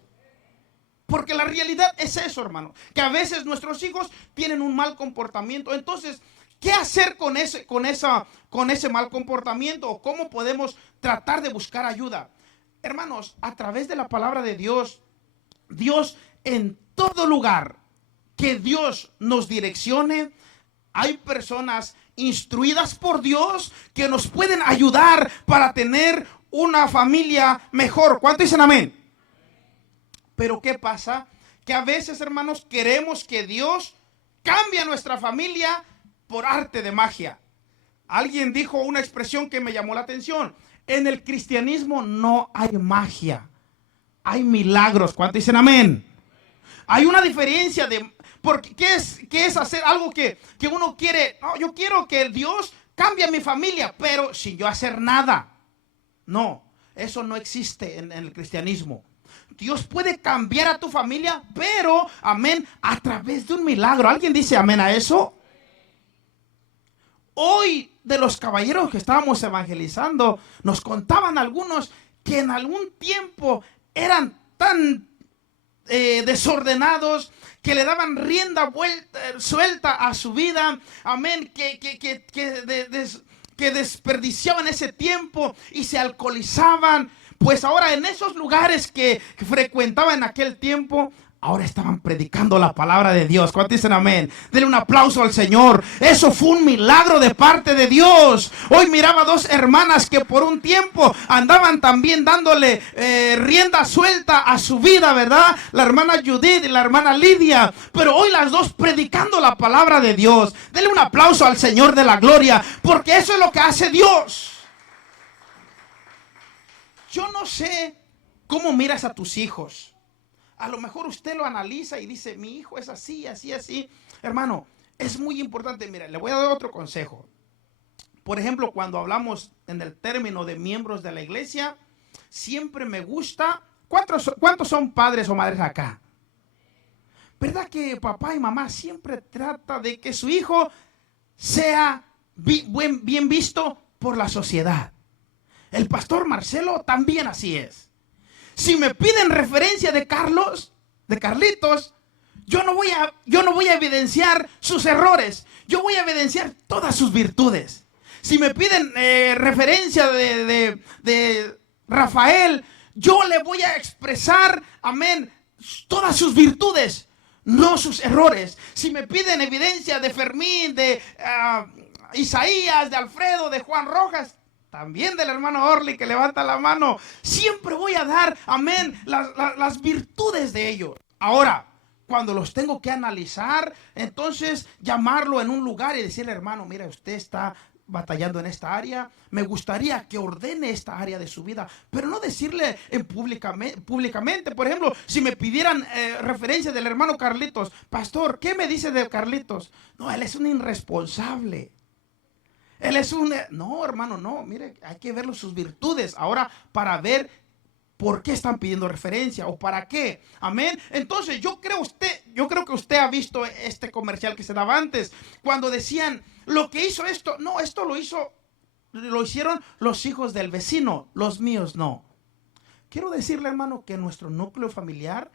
Porque la realidad es eso, hermano, que a veces nuestros hijos tienen un mal comportamiento. Entonces, ¿qué hacer con ese mal comportamiento? ¿O cómo podemos tratar de buscar ayuda? Hermanos, a través de la palabra de Dios, Dios en todo lugar que Dios nos direccione, hay personas instruidas por Dios que nos pueden ayudar para tener una familia mejor. ¿Cuánto dicen amén? Pero ¿qué pasa? Que a veces, hermanos, queremos que Dios cambie nuestra familia por arte de magia. Alguien dijo una expresión que me llamó la atención. En el cristianismo no hay magia, hay milagros. ¿Cuánto dicen amén? Hay una diferencia de... Porque, ¿qué es hacer algo que uno quiere? No, yo quiero que Dios cambie a mi familia, pero sin yo hacer nada. No, eso no existe en el cristianismo. Dios puede cambiar a tu familia, pero, amén, a través de un milagro. ¿Alguien dice amén a eso? Hoy, de los caballeros que estábamos evangelizando, nos contaban algunos que en algún tiempo eran tan desordenados, que le daban rienda suelta a su vida, amén, que desperdiciaban ese tiempo y se alcoholizaban. Pues ahora en esos lugares que frecuentaban en aquel tiempo, ahora estaban predicando la palabra de Dios. ¿Cuántos dicen amén? Denle un aplauso al Señor. Eso fue un milagro de parte de Dios. Hoy miraba dos hermanas que por un tiempo andaban también dándole rienda suelta a su vida, ¿verdad? La hermana Judith y la hermana Lidia. Pero hoy las dos predicando la palabra de Dios. Denle un aplauso al Señor de la gloria, porque eso es lo que hace Dios. Yo no sé cómo miras a tus hijos. A lo mejor usted lo analiza y dice, mi hijo es así, así, así. Hermano, es muy importante. Mira, le voy a dar otro consejo. Por ejemplo, cuando hablamos en el término de miembros de la iglesia, siempre me gusta. ¿Cuántos son padres o madres acá? ¿Verdad que papá y mamá siempre trata de que su hijo sea bien visto por la sociedad? El pastor Marcelo también así es. Si me piden referencia de Carlitos, yo no voy a evidenciar sus errores. Yo voy a evidenciar todas sus virtudes. Si me piden referencia de Rafael, yo le voy a expresar, amén, todas sus virtudes, no sus errores. Si me piden evidencia de Fermín, de Isaías, de Alfredo, de Juan Rojas, también del hermano Orly que levanta la mano, siempre voy a dar, amén, las virtudes de ellos. Ahora, cuando los tengo que analizar, entonces llamarlo en un lugar y decirle, hermano, mira, usted está batallando en esta área, me gustaría que ordene esta área de su vida, pero no decirle públicamente. Por ejemplo, si me pidieran referencia del hermano Carlitos, pastor, ¿qué me dice de Carlitos? No, él es un irresponsable. Él es un... No, hermano, no. Mire, hay que ver sus virtudes. Ahora, para ver ¿por qué están pidiendo referencia o para qué? Amén. Entonces yo creo que usted ha visto este comercial que se daba antes, cuando decían, lo que hizo esto, no, esto lo hicieron los hijos del vecino, los míos no. Quiero decirle, hermano, que en nuestro núcleo familiar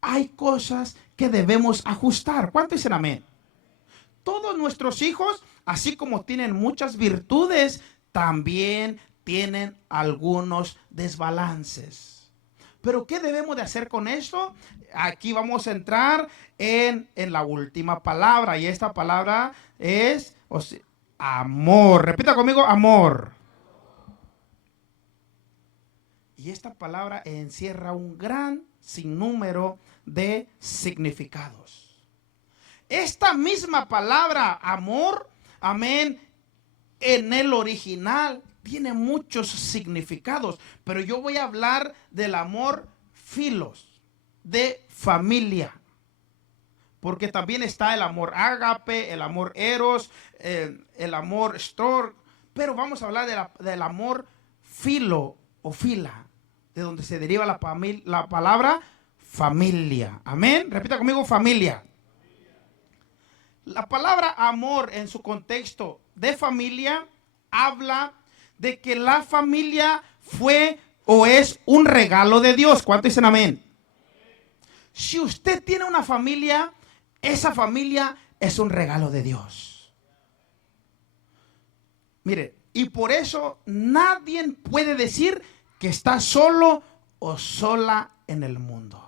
hay cosas que debemos ajustar. ¿Cuánto dicen amén? Todos nuestros hijos, así como tienen muchas virtudes, también tienen algunos desbalances. Pero ¿qué debemos de hacer con esto? Aquí vamos a entrar en la última palabra, y esta palabra es amor. Repita conmigo, amor. Y esta palabra encierra un gran sinnúmero de significados. Esta misma palabra amor, amén, en el original tiene muchos significados, pero yo voy a hablar del amor filos, de familia, porque también está el amor ágape, el amor eros, el amor stork, pero vamos a hablar del amor filo o fila, de donde se deriva la palabra familia. Amén. Repita conmigo, familia. La palabra amor en su contexto de familia habla de que la familia fue o es un regalo de Dios. ¿Cuánto dicen amén? Si usted tiene una familia, esa familia es un regalo de Dios. Mire, y por eso nadie puede decir que está solo o sola en el mundo.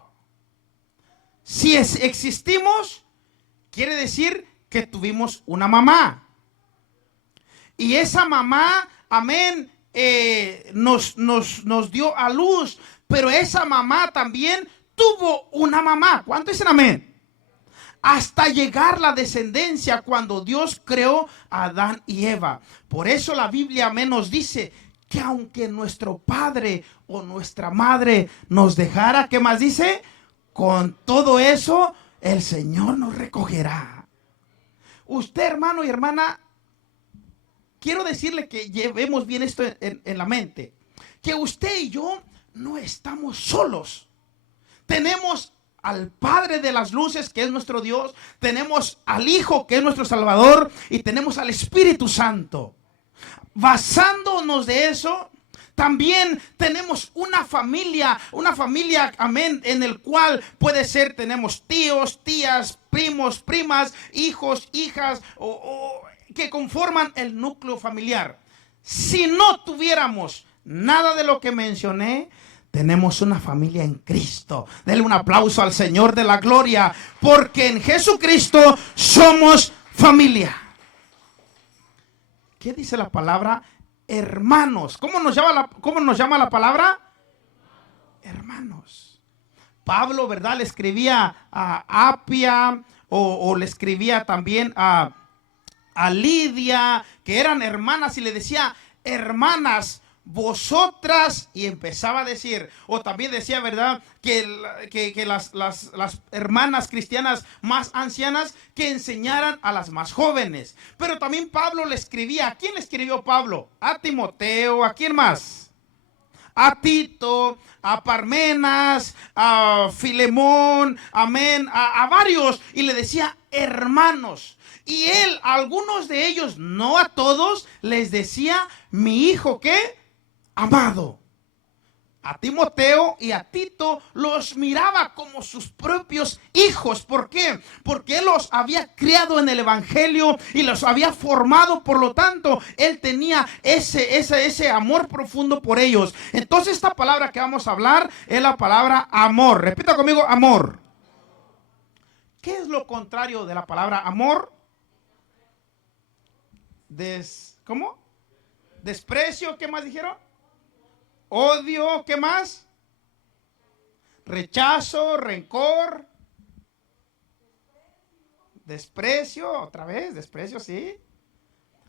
Si existimos, quiere decir que tuvimos una mamá. Y esa mamá, amén, nos dio a luz. Pero esa mamá también tuvo una mamá. ¿Cuánto dicen amén? Hasta llegar la descendencia cuando Dios creó a Adán y Eva. Por eso la Biblia, amén, nos dice que aunque nuestro padre o nuestra madre nos dejara, ¿qué más dice? Con todo eso, el Señor nos recogerá. Usted, hermano y hermana, quiero decirle que llevemos bien esto en la mente. Que usted y yo no estamos solos. Tenemos al Padre de las luces, que es nuestro Dios. Tenemos al Hijo, que es nuestro Salvador. Y tenemos al Espíritu Santo. Basándonos de eso, también tenemos una familia, amén, en el cual puede ser, tenemos tíos, tías, primos, primas, hijos, hijas, que conforman el núcleo familiar. Si no tuviéramos nada de lo que mencioné, tenemos una familia en Cristo. Denle un aplauso al Señor de la gloria, porque en Jesucristo somos familia. ¿Qué dice la palabra? Hermanos. ¿Cómo nos llama la palabra? Hermanos. Pablo, ¿verdad? Le escribía a Apia o le escribía también a Lidia, que eran hermanas, y le decía, hermanas, vosotras, y empezaba a decir, o también decía, ¿verdad?, que las hermanas cristianas más ancianas que enseñaran a las más jóvenes. Pero también Pablo le escribía, ¿a quién le escribió Pablo? A Timoteo, ¿a quién más? A Tito, a Parmenas, a Filemón, amén, a varios, y le decía hermanos. Y él, a algunos de ellos, no a todos, les decía, mi hijo, ¿qué? Amado. A Timoteo y a Tito los miraba como sus propios hijos. ¿Por qué? Porque él los había criado en el evangelio y los había formado. Por lo tanto, él tenía ese amor profundo por ellos. Entonces, esta palabra que vamos a hablar es la palabra amor. Repita conmigo, amor. ¿Qué es lo contrario de la palabra amor? ¿Cómo? Desprecio, ¿qué más dijeron? Odio, ¿qué más? Rechazo, rencor. Desprecio, otra vez, desprecio, sí.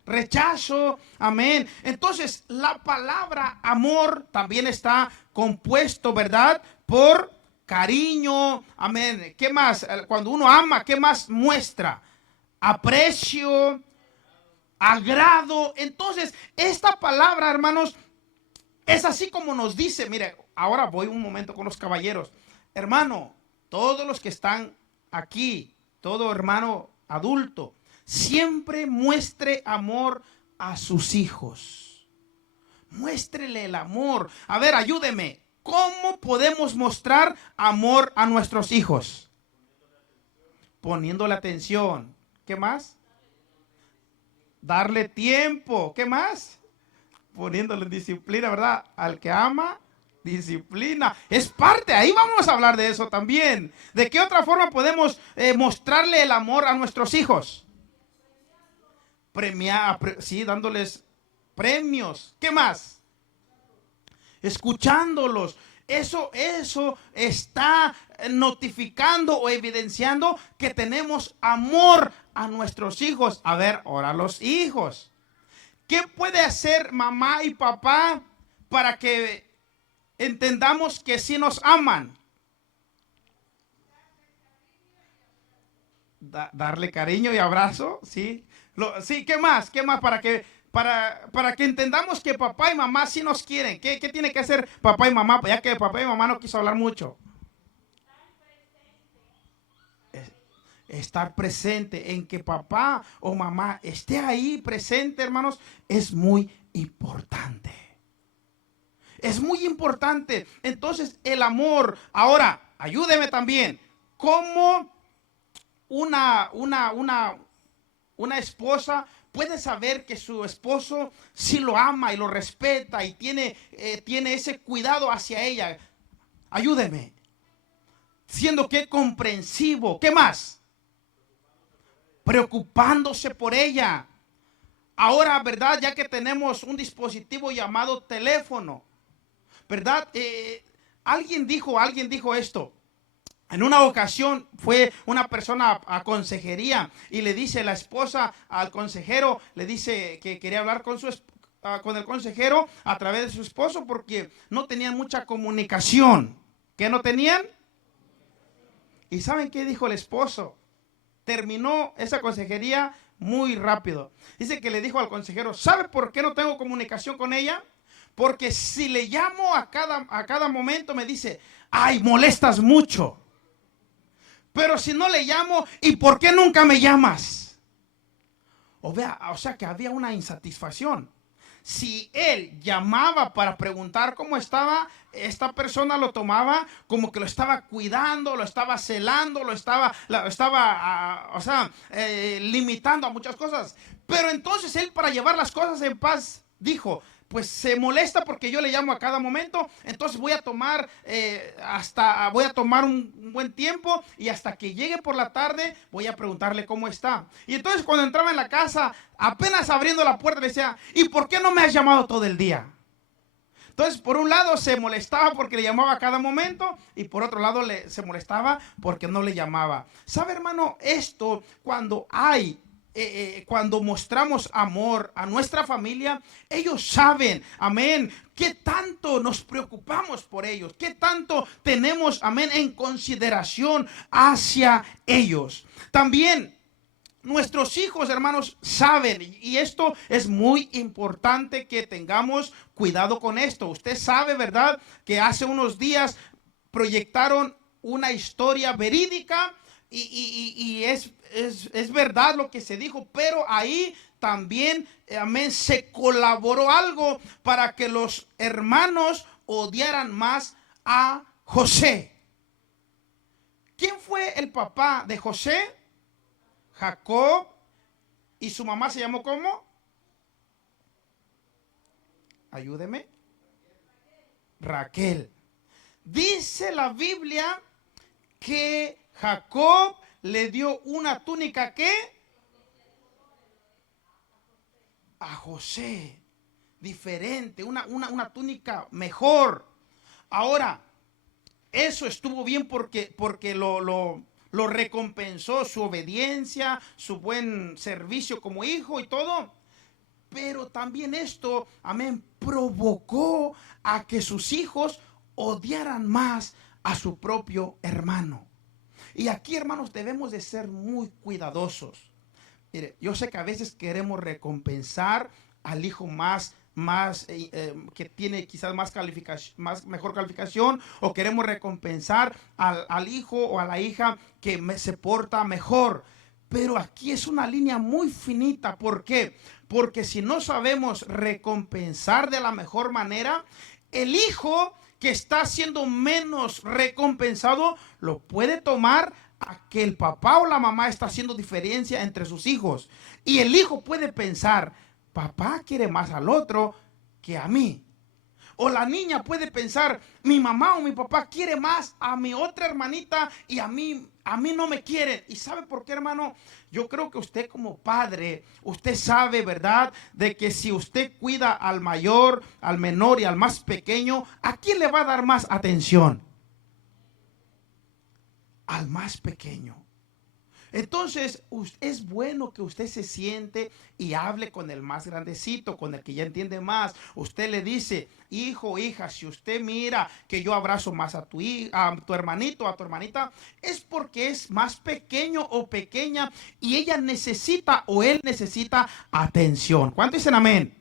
Rechazo, amén. Entonces, la palabra amor también está compuesto, ¿verdad?, por cariño, amén. ¿Qué más? Cuando uno ama, ¿qué más muestra? Aprecio, agrado. Entonces, esta palabra, hermanos, es así como nos dice, mire, ahora voy un momento con los caballeros. Hermano, todos los que están aquí, todo hermano adulto, siempre muestre amor a sus hijos. Muéstrele el amor. A ver, ayúdeme. ¿Cómo podemos mostrar amor a nuestros hijos? Poniéndole atención. ¿Qué más? Darle tiempo. ¿Qué más? Poniéndole disciplina, ¿verdad? Al que ama, disciplina. Es parte, ahí vamos a hablar de eso también. ¿De qué otra forma podemos mostrarle el amor a nuestros hijos? Sí, dándoles premios. ¿Qué más? Escuchándolos. Eso está notificando o evidenciando que tenemos amor a nuestros hijos. A ver, ahora los hijos. ¿Qué puede hacer mamá y papá para que entendamos que sí nos aman? Darle cariño y abrazo, ¿sí? Sí, ¿qué más? ¿Qué más? Para que entendamos que papá y mamá sí nos quieren. ¿Qué tiene que hacer papá y mamá? Ya que papá y mamá no quiso hablar mucho. Estar presente, en que papá o mamá esté ahí presente, hermanos, es muy importante. Es muy importante. Entonces, el amor. Ahora, ayúdeme también. ¿Cómo una esposa puede saber que su esposo sí lo ama y lo respeta y tiene ese cuidado hacia ella? Ayúdeme. Siendo que comprensivo. ¿Qué más? Preocupándose por ella. Ahora, ¿verdad? Ya que tenemos un dispositivo llamado teléfono, ¿verdad? Alguien dijo esto. En una ocasión fue una persona a consejería y le dice la esposa al consejero, le dice que quería hablar con el consejero a través de su esposo porque no tenían mucha comunicación. ¿Qué no tenían? ¿Y saben qué dijo el esposo? Terminó esa consejería muy rápido. Dice que le dijo al consejero, ¿sabe por qué no tengo comunicación con ella? Porque si le llamo a cada momento me dice, ay, molestas mucho. Pero si no le llamo, ¿y por qué nunca me llamas? O sea que había una insatisfacción. Si él llamaba para preguntar cómo estaba, esta persona lo tomaba como que lo estaba cuidando, lo estaba celando, lo estaba limitando a muchas cosas. Pero entonces él, para llevar las cosas en paz, dijo, pues se molesta porque yo le llamo a cada momento, entonces voy a tomar un buen tiempo y hasta que llegue por la tarde voy a preguntarle cómo está. Y entonces cuando entraba en la casa, apenas abriendo la puerta le decía, ¿y por qué no me has llamado todo el día? Entonces, por un lado se molestaba porque le llamaba a cada momento y por otro lado se molestaba porque no le llamaba. ¿Sabe, hermano? Esto cuando mostramos amor a nuestra familia, ellos saben, amén, qué tanto nos preocupamos por ellos, qué tanto tenemos, amén, en consideración hacia ellos. También nuestros hijos, hermanos, saben, y esto es muy importante que tengamos cuidado con esto. Usted sabe, ¿verdad?, que hace unos días proyectaron una historia verídica y es verdad lo que se dijo, pero ahí también, amén, se colaboró algo para que los hermanos odiaran más a José. ¿Quién fue el papá de José? Jacob. ¿Y su mamá se llamó cómo? Ayúdeme. Raquel. Dice la Biblia que Jacob le dio una túnica, ¿qué? A José. Diferente, una túnica mejor. Ahora, eso estuvo bien porque lo recompensó, su obediencia, su buen servicio como hijo y todo. Pero también esto, amén, provocó a que sus hijos odiaran más a su propio hermano. Y aquí, hermanos, debemos de ser muy cuidadosos. Mire, yo sé que a veces queremos recompensar al hijo más que tiene quizás más calificación, mejor calificación, o queremos recompensar al hijo o a la hija que se porta mejor. Pero aquí es una línea muy finita. ¿Por qué? Porque si no sabemos recompensar de la mejor manera, el hijo que está siendo menos recompensado lo puede tomar a que el papá o la mamá está haciendo diferencia entre sus hijos. Y el hijo puede pensar, papá quiere más al otro que a mí. O la niña puede pensar, mi mamá o mi papá quiere más a mi otra hermanita y a mí no me quieren. ¿Y sabe por qué, hermano? Yo creo que usted como padre, usted sabe, ¿verdad? De que si usted cuida al mayor, al menor y al más pequeño, ¿a quién le va a dar más atención? Al más pequeño. Entonces, es bueno que usted se siente y hable con el más grandecito, con el que ya entiende más. Usted le dice, hijo, hija, si usted mira que yo abrazo más a tu hermanito, a tu hermanita, es porque es más pequeño o pequeña y ella necesita o él necesita atención. ¿Cuántos dicen amén?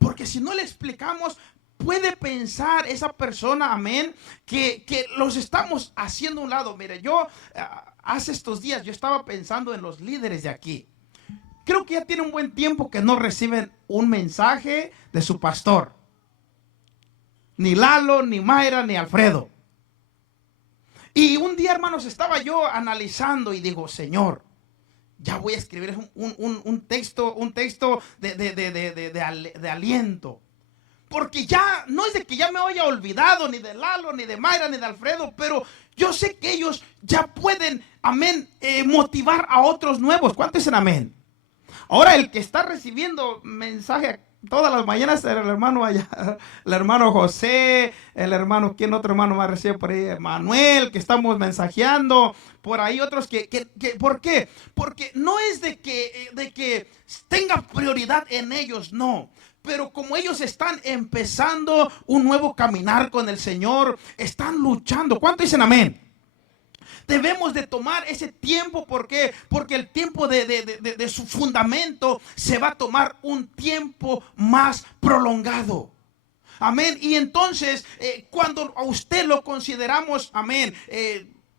Porque si no le explicamos, puede pensar esa persona, amén, que los estamos haciendo a un lado. Mire, yo hace estos días yo estaba pensando en los líderes de aquí. Creo que ya tiene un buen tiempo que no reciben un mensaje de su pastor. Ni Lalo, ni Mayra, ni Alfredo. Y un día, hermanos, estaba yo analizando y digo, Señor, ya voy a escribir un texto de aliento. Porque ya no es de que ya me haya olvidado ni de Lalo, ni de Mayra, ni de Alfredo, pero yo sé que ellos ya pueden, amén, motivar a otros nuevos. ¿Cuántos dicen amén? Ahora el que está recibiendo mensaje todas las mañanas, el hermano allá, el hermano José, el hermano, ¿quién otro hermano más recibe por ahí? Manuel, que estamos mensajeando, por ahí otros ¿por qué? Porque no es de que tenga prioridad en ellos, no. Pero como ellos están empezando un nuevo caminar con el Señor, están luchando. ¿Cuánto dicen amén? Debemos de tomar ese tiempo. ¿Por qué? Porque el tiempo de su fundamento se va a tomar un tiempo más prolongado. Amén. Y entonces, cuando a usted lo consideramos, amén,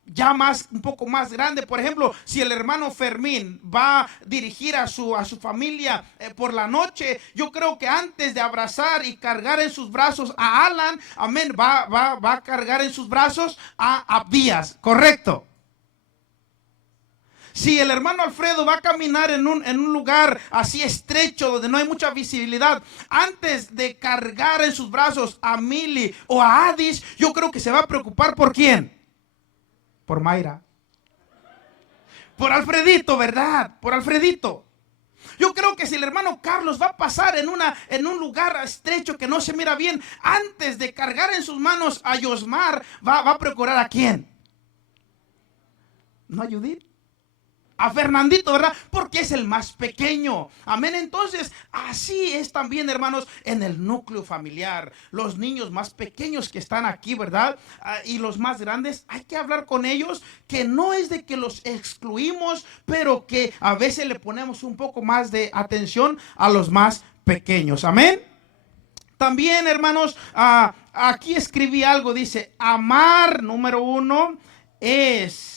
ya un poco más grande, por ejemplo, si el hermano Fermín va a dirigir a su familia por la noche, yo creo que antes de abrazar y cargar en sus brazos a Alan, amén, va a cargar en sus brazos a Abías, ¿correcto? Si el hermano Alfredo va a caminar en un lugar así estrecho donde no hay mucha visibilidad, antes de cargar en sus brazos a Mili o a Adis, yo creo que se va a preocupar ¿por quién? Por Mayra. Por Alfredito, ¿verdad? Por Alfredito. Yo creo que si el hermano Carlos va a pasar en un lugar estrecho que no se mira bien, antes de cargar en sus manos a Yosmar, va a procurar ¿a quién? ¿No a Judith? A Fernandito, ¿verdad? Porque es el más pequeño. Amén. Entonces, así es también, hermanos, en el núcleo familiar. Los niños más pequeños que están aquí, ¿verdad? Y los más grandes, hay que hablar con ellos, que no es de que los excluimos, pero que a veces le ponemos un poco más de atención a los más pequeños. Amén. También, hermanos, aquí escribí algo, dice, amar, número 1, es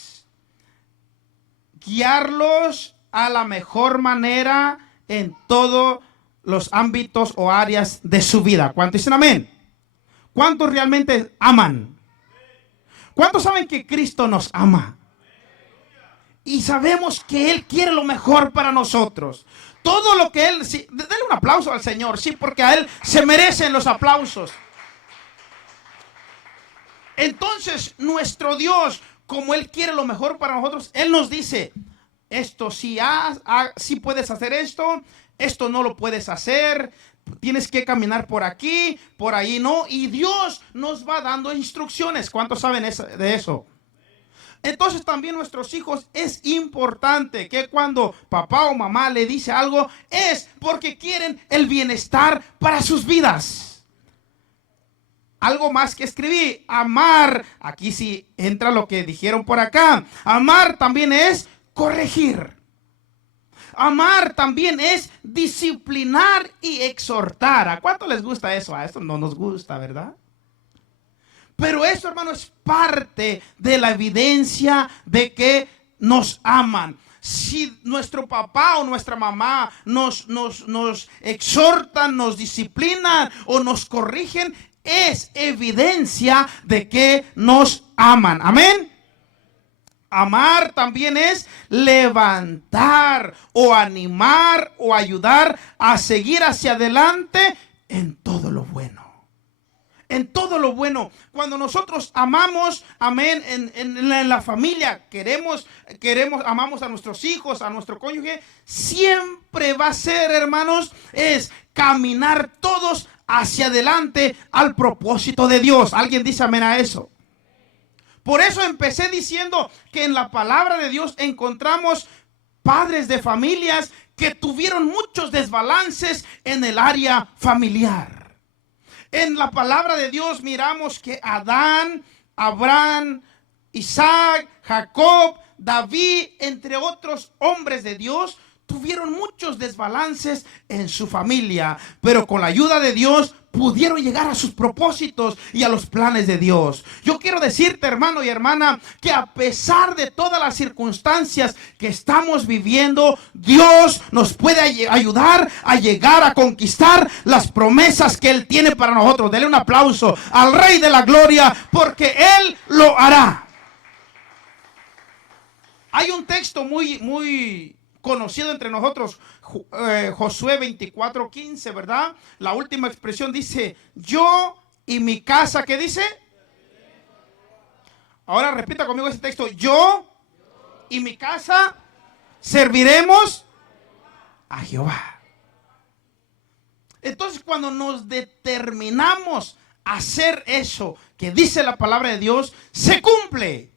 guiarlos a la mejor manera en todos los ámbitos o áreas de su vida. ¿Cuántos dicen amén? ¿Cuántos realmente aman? ¿Cuántos saben que Cristo nos ama? Y sabemos que Él quiere lo mejor para nosotros. Todo lo que Él... Sí, denle un aplauso al Señor, sí, porque a Él se merecen los aplausos. Entonces, nuestro Dios, como Él quiere lo mejor para nosotros, Él nos dice, esto sí, sí puedes hacer esto no lo puedes hacer, tienes que caminar por aquí, por ahí no, y Dios nos va dando instrucciones. ¿Cuántos saben de eso? Entonces también nuestros hijos es importante que cuando papá o mamá le dice algo, es porque quieren el bienestar para sus vidas. Algo más que escribí, amar, aquí sí entra lo que dijeron por acá, amar también es corregir. Amar también es disciplinar y exhortar. ¿A cuánto les gusta eso? A esto no nos gusta, ¿verdad? Pero eso, hermano, es parte de la evidencia de que nos aman. Si nuestro papá o nuestra mamá nos exhortan, nos disciplinan o nos corrigen, es evidencia de que nos aman. Amén. Amar también es levantar o animar o ayudar a seguir hacia adelante en todo lo bueno. En todo lo bueno. Cuando nosotros amamos, amén, en la familia, amamos a nuestros hijos, a nuestro cónyuge, siempre va a ser, hermanos, es caminar todos hacia adelante al propósito de Dios. ¿Alguien dice amén a eso? Por eso empecé diciendo que en la palabra de Dios encontramos padres de familias que tuvieron muchos desbalances en el área familiar. En la palabra de Dios miramos que Adán, Abraham, Isaac, Jacob, David, entre otros hombres de Dios, tuvieron muchos desbalances en su familia, pero con la ayuda de Dios pudieron llegar a sus propósitos y a los planes de Dios. Yo quiero decirte, hermano y hermana, que a pesar de todas las circunstancias que estamos viviendo, Dios nos puede ayudar a llegar a conquistar las promesas que Él tiene para nosotros. Dele un aplauso al Rey de la Gloria, porque Él lo hará. Hay un texto muy conocido entre nosotros, Josué 24:15, ¿verdad? La última expresión dice, yo y mi casa, ¿qué dice? Ahora repita conmigo ese texto, yo y mi casa serviremos a Jehová. Entonces, cuando nos determinamos a hacer eso que dice la palabra de Dios, se cumple.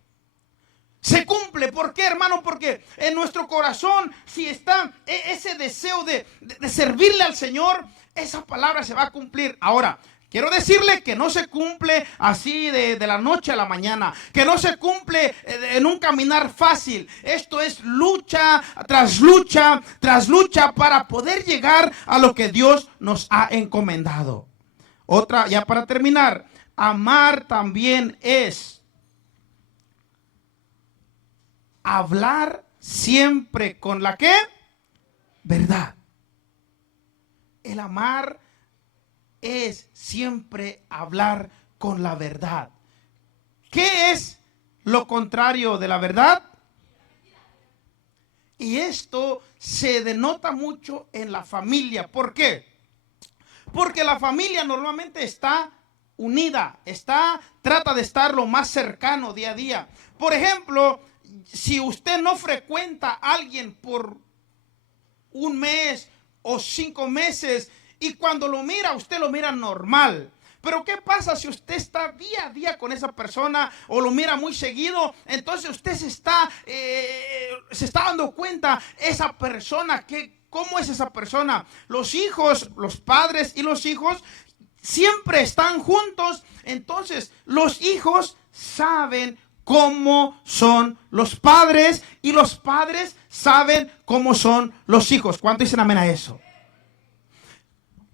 Se cumple. ¿Por qué, hermano? Porque en nuestro corazón, si está ese deseo de servirle al Señor, esa palabra se va a cumplir. Ahora, quiero decirle que no se cumple así de la noche a la mañana, que no se cumple en un caminar fácil. Esto es lucha tras lucha tras lucha para poder llegar a lo que Dios nos ha encomendado. Otra, ya para terminar, amar también es hablar siempre con la ¿qué? Verdad. El amar es siempre hablar con la verdad. ¿Qué es lo contrario de la verdad? Y esto se denota mucho en la familia. ¿Por qué? Porque la familia normalmente está unida, trata de estar lo más cercano día a día. Por ejemplo, si usted no frecuenta a alguien por un mes o 5 meses y cuando lo mira, usted lo mira normal. Pero ¿qué pasa si usted está día a día con esa persona o lo mira muy seguido? Entonces usted se está dando cuenta esa persona, ¿cómo es esa persona? Los hijos, los padres y los hijos siempre están juntos. Entonces los hijos saben cómo son los padres y los padres saben cómo son los hijos. ¿Cuánto dicen amén a eso?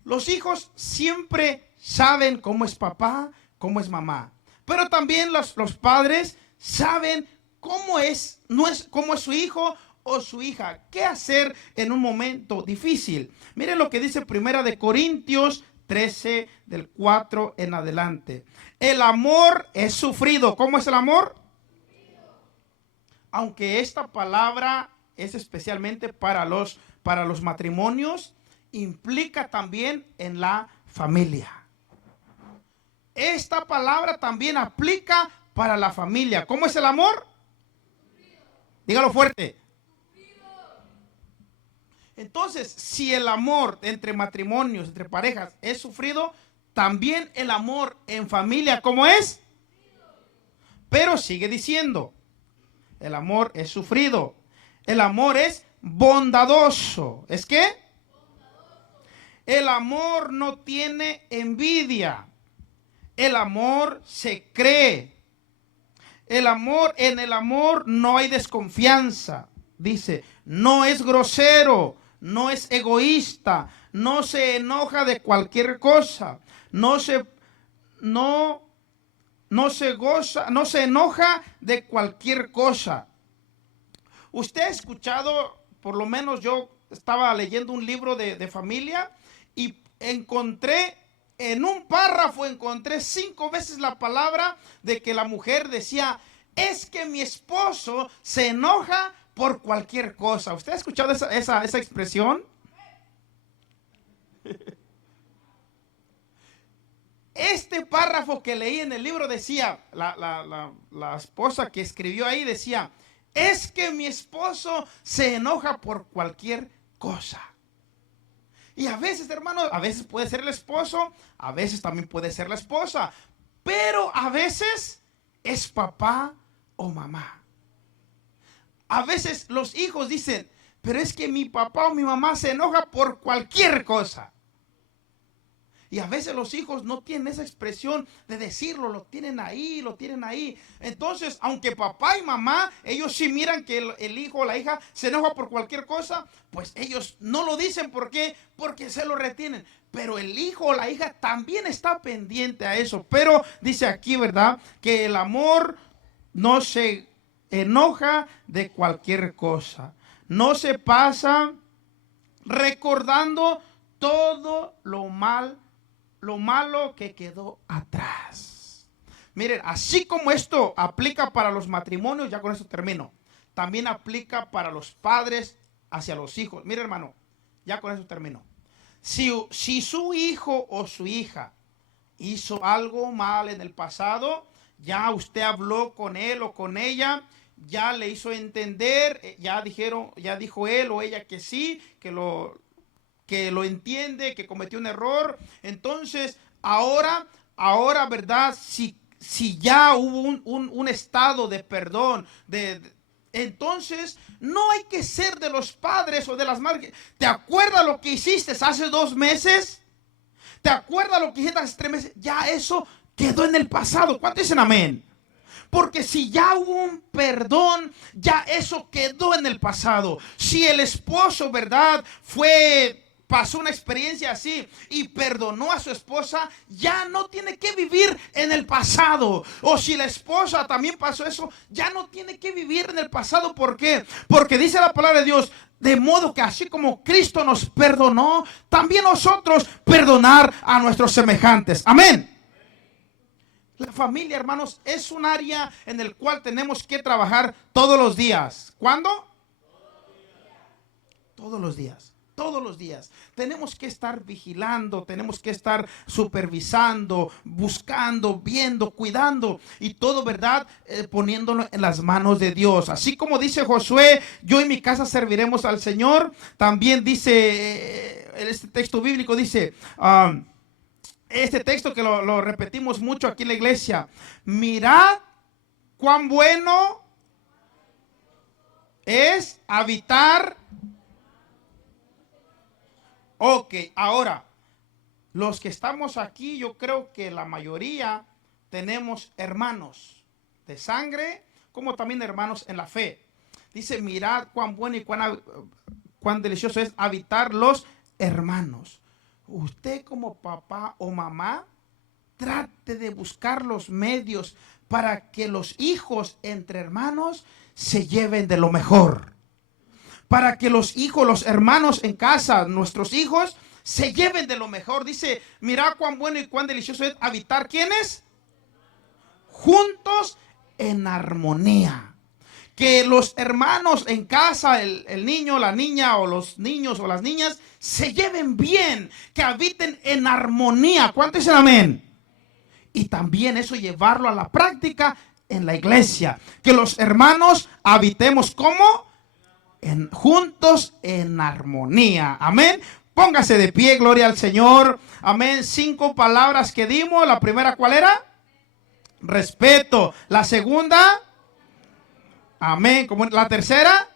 Los hijos siempre saben cómo es papá, cómo es mamá. Pero también los padres saben cómo es su hijo o su hija. ¿Qué hacer en un momento difícil? Miren lo que dice Primera de Corintios 13, del 4 en adelante. El amor es sufrido. ¿Cómo es el amor? Aunque esta palabra es especialmente para los matrimonios, implica también en la familia. Esta palabra también aplica para la familia. ¿Cómo es el amor? Dígalo fuerte. Entonces, si el amor entre matrimonios, entre parejas es sufrido, también el amor en familia, ¿cómo es? Pero sigue diciendo, el amor es sufrido. El amor es bondadoso. ¿Es qué? El amor no tiene envidia. El amor se cree. En el amor no hay desconfianza. dice, no es grosero, no es egoísta, no se enoja de cualquier cosa, no se goza, no se enoja de cualquier cosa. Usted ha escuchado, por lo menos yo estaba leyendo un libro de familia y encontré, en un párrafo encontré 5 veces la palabra de que la mujer decía, es que mi esposo se enoja por cualquier cosa. ¿Usted ha escuchado esa expresión? Este párrafo que leí en el libro decía, la esposa que escribió ahí decía, es que mi esposo se enoja por cualquier cosa. Y a veces, hermanos, a veces puede ser el esposo, a veces también puede ser la esposa, pero a veces es papá o mamá. A veces los hijos dicen, pero es que mi papá o mi mamá se enoja por cualquier cosa. Y a veces los hijos no tienen esa expresión de decirlo, lo tienen ahí, lo tienen ahí. Entonces, aunque papá y mamá, ellos sí miran que el hijo o la hija se enoja por cualquier cosa, pues ellos no lo dicen. ¿Por qué? Porque se lo retienen. Pero el hijo o la hija también está pendiente a eso. Pero dice aquí, ¿verdad? Que el amor no se enoja de cualquier cosa. No se pasa recordando todo lo malo que quedó atrás. Miren, así como esto aplica para los matrimonios, ya con esto termino, también aplica para los padres hacia los hijos. Mire, hermano, ya con eso termino. Si su hijo o su hija hizo algo mal en el pasado, ya usted habló con él o con ella, ya le hizo entender, ya dijo él o ella que sí, que lo entiende, que cometió un error. Entonces, ahora, ¿verdad? Si ya hubo un estado de perdón, entonces no hay que ser de los padres o de las madres. ¿Te acuerdas lo que hiciste hace 2 meses? ¿Te acuerdas lo que hiciste hace 3 meses? Ya eso quedó en el pasado. ¿Cuántos dicen amén? Porque si ya hubo un perdón, ya eso quedó en el pasado. Si el esposo, ¿verdad?, pasó una experiencia así y perdonó a su esposa, ya no tiene que vivir en el pasado. O si la esposa también pasó eso, ya no tiene que vivir en el pasado. ¿Por qué? Porque dice la palabra de Dios, de modo que así como Cristo nos perdonó, también nosotros perdonar a nuestros semejantes. Amén. La familia, hermanos, es un área en el cual tenemos que trabajar todos los días. ¿Cuándo? Todos los días. Todos los días. Tenemos que estar vigilando, tenemos que estar supervisando, buscando, viendo, cuidando y todo, ¿verdad? Poniéndolo en las manos de Dios. Así como dice Josué, yo y mi casa serviremos al Señor. También dice, este texto bíblico dice, este texto que lo repetimos mucho aquí en la iglesia. Mirad cuán bueno es habitar. Ok, ahora, los que estamos aquí, yo creo que la mayoría tenemos hermanos de sangre, como también hermanos en la fe. Dice, mirad cuán bueno y cuán delicioso es habitar los hermanos. Usted como papá o mamá, trate de buscar los medios para que los hijos entre hermanos se lleven de lo mejor. Para que los hijos, los hermanos en casa, nuestros hijos, se lleven de lo mejor. Dice, mira cuán bueno y cuán delicioso es habitar, ¿quiénes? Juntos en armonía. Que los hermanos en casa, el niño, la niña, o los niños o las niñas, se lleven bien, que habiten en armonía. ¿Cuántos dicen amén? Y también eso llevarlo a la práctica en la iglesia. Que los hermanos habitemos ¿cómo? Juntos en armonía. Amén. Póngase de pie, gloria al Señor. Amén. 5 palabras que dimos. La primera, ¿cuál era? Respeto. La segunda, amén. La tercera,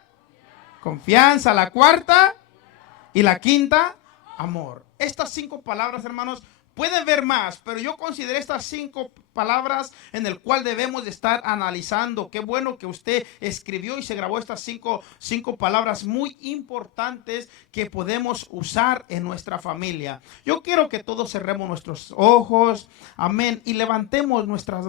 confianza. La cuarta y la quinta, amor. Estas 5 palabras, hermanos, Pueden ver más, pero yo consideré estas 5 palabras en el cual debemos de estar analizando. Qué bueno que usted escribió y se grabó estas cinco palabras muy importantes que podemos usar en nuestra familia. Yo quiero que todos cerremos nuestros ojos, amén, y levantemos nuestra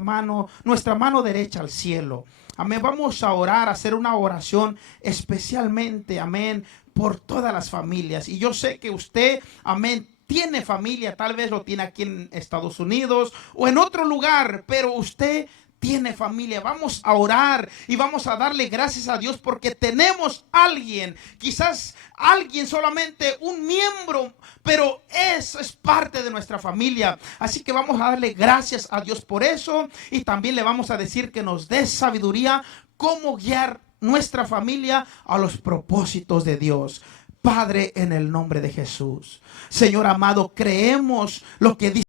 mano derecha al cielo. Amén, vamos a orar, a hacer una oración especialmente, amén, por todas las familias. Y yo sé que usted, amén, tiene familia, tal vez lo tiene aquí en Estados Unidos o en otro lugar, pero usted tiene familia. Vamos a orar y vamos a darle gracias a Dios porque tenemos alguien, quizás alguien, solamente un miembro, pero eso es parte de nuestra familia. Así que vamos a darle gracias a Dios por eso, y también le vamos a decir que nos dé sabiduría cómo guiar nuestra familia a los propósitos de Dios. Padre, en el nombre de Jesús, Señor amado, creemos lo que dice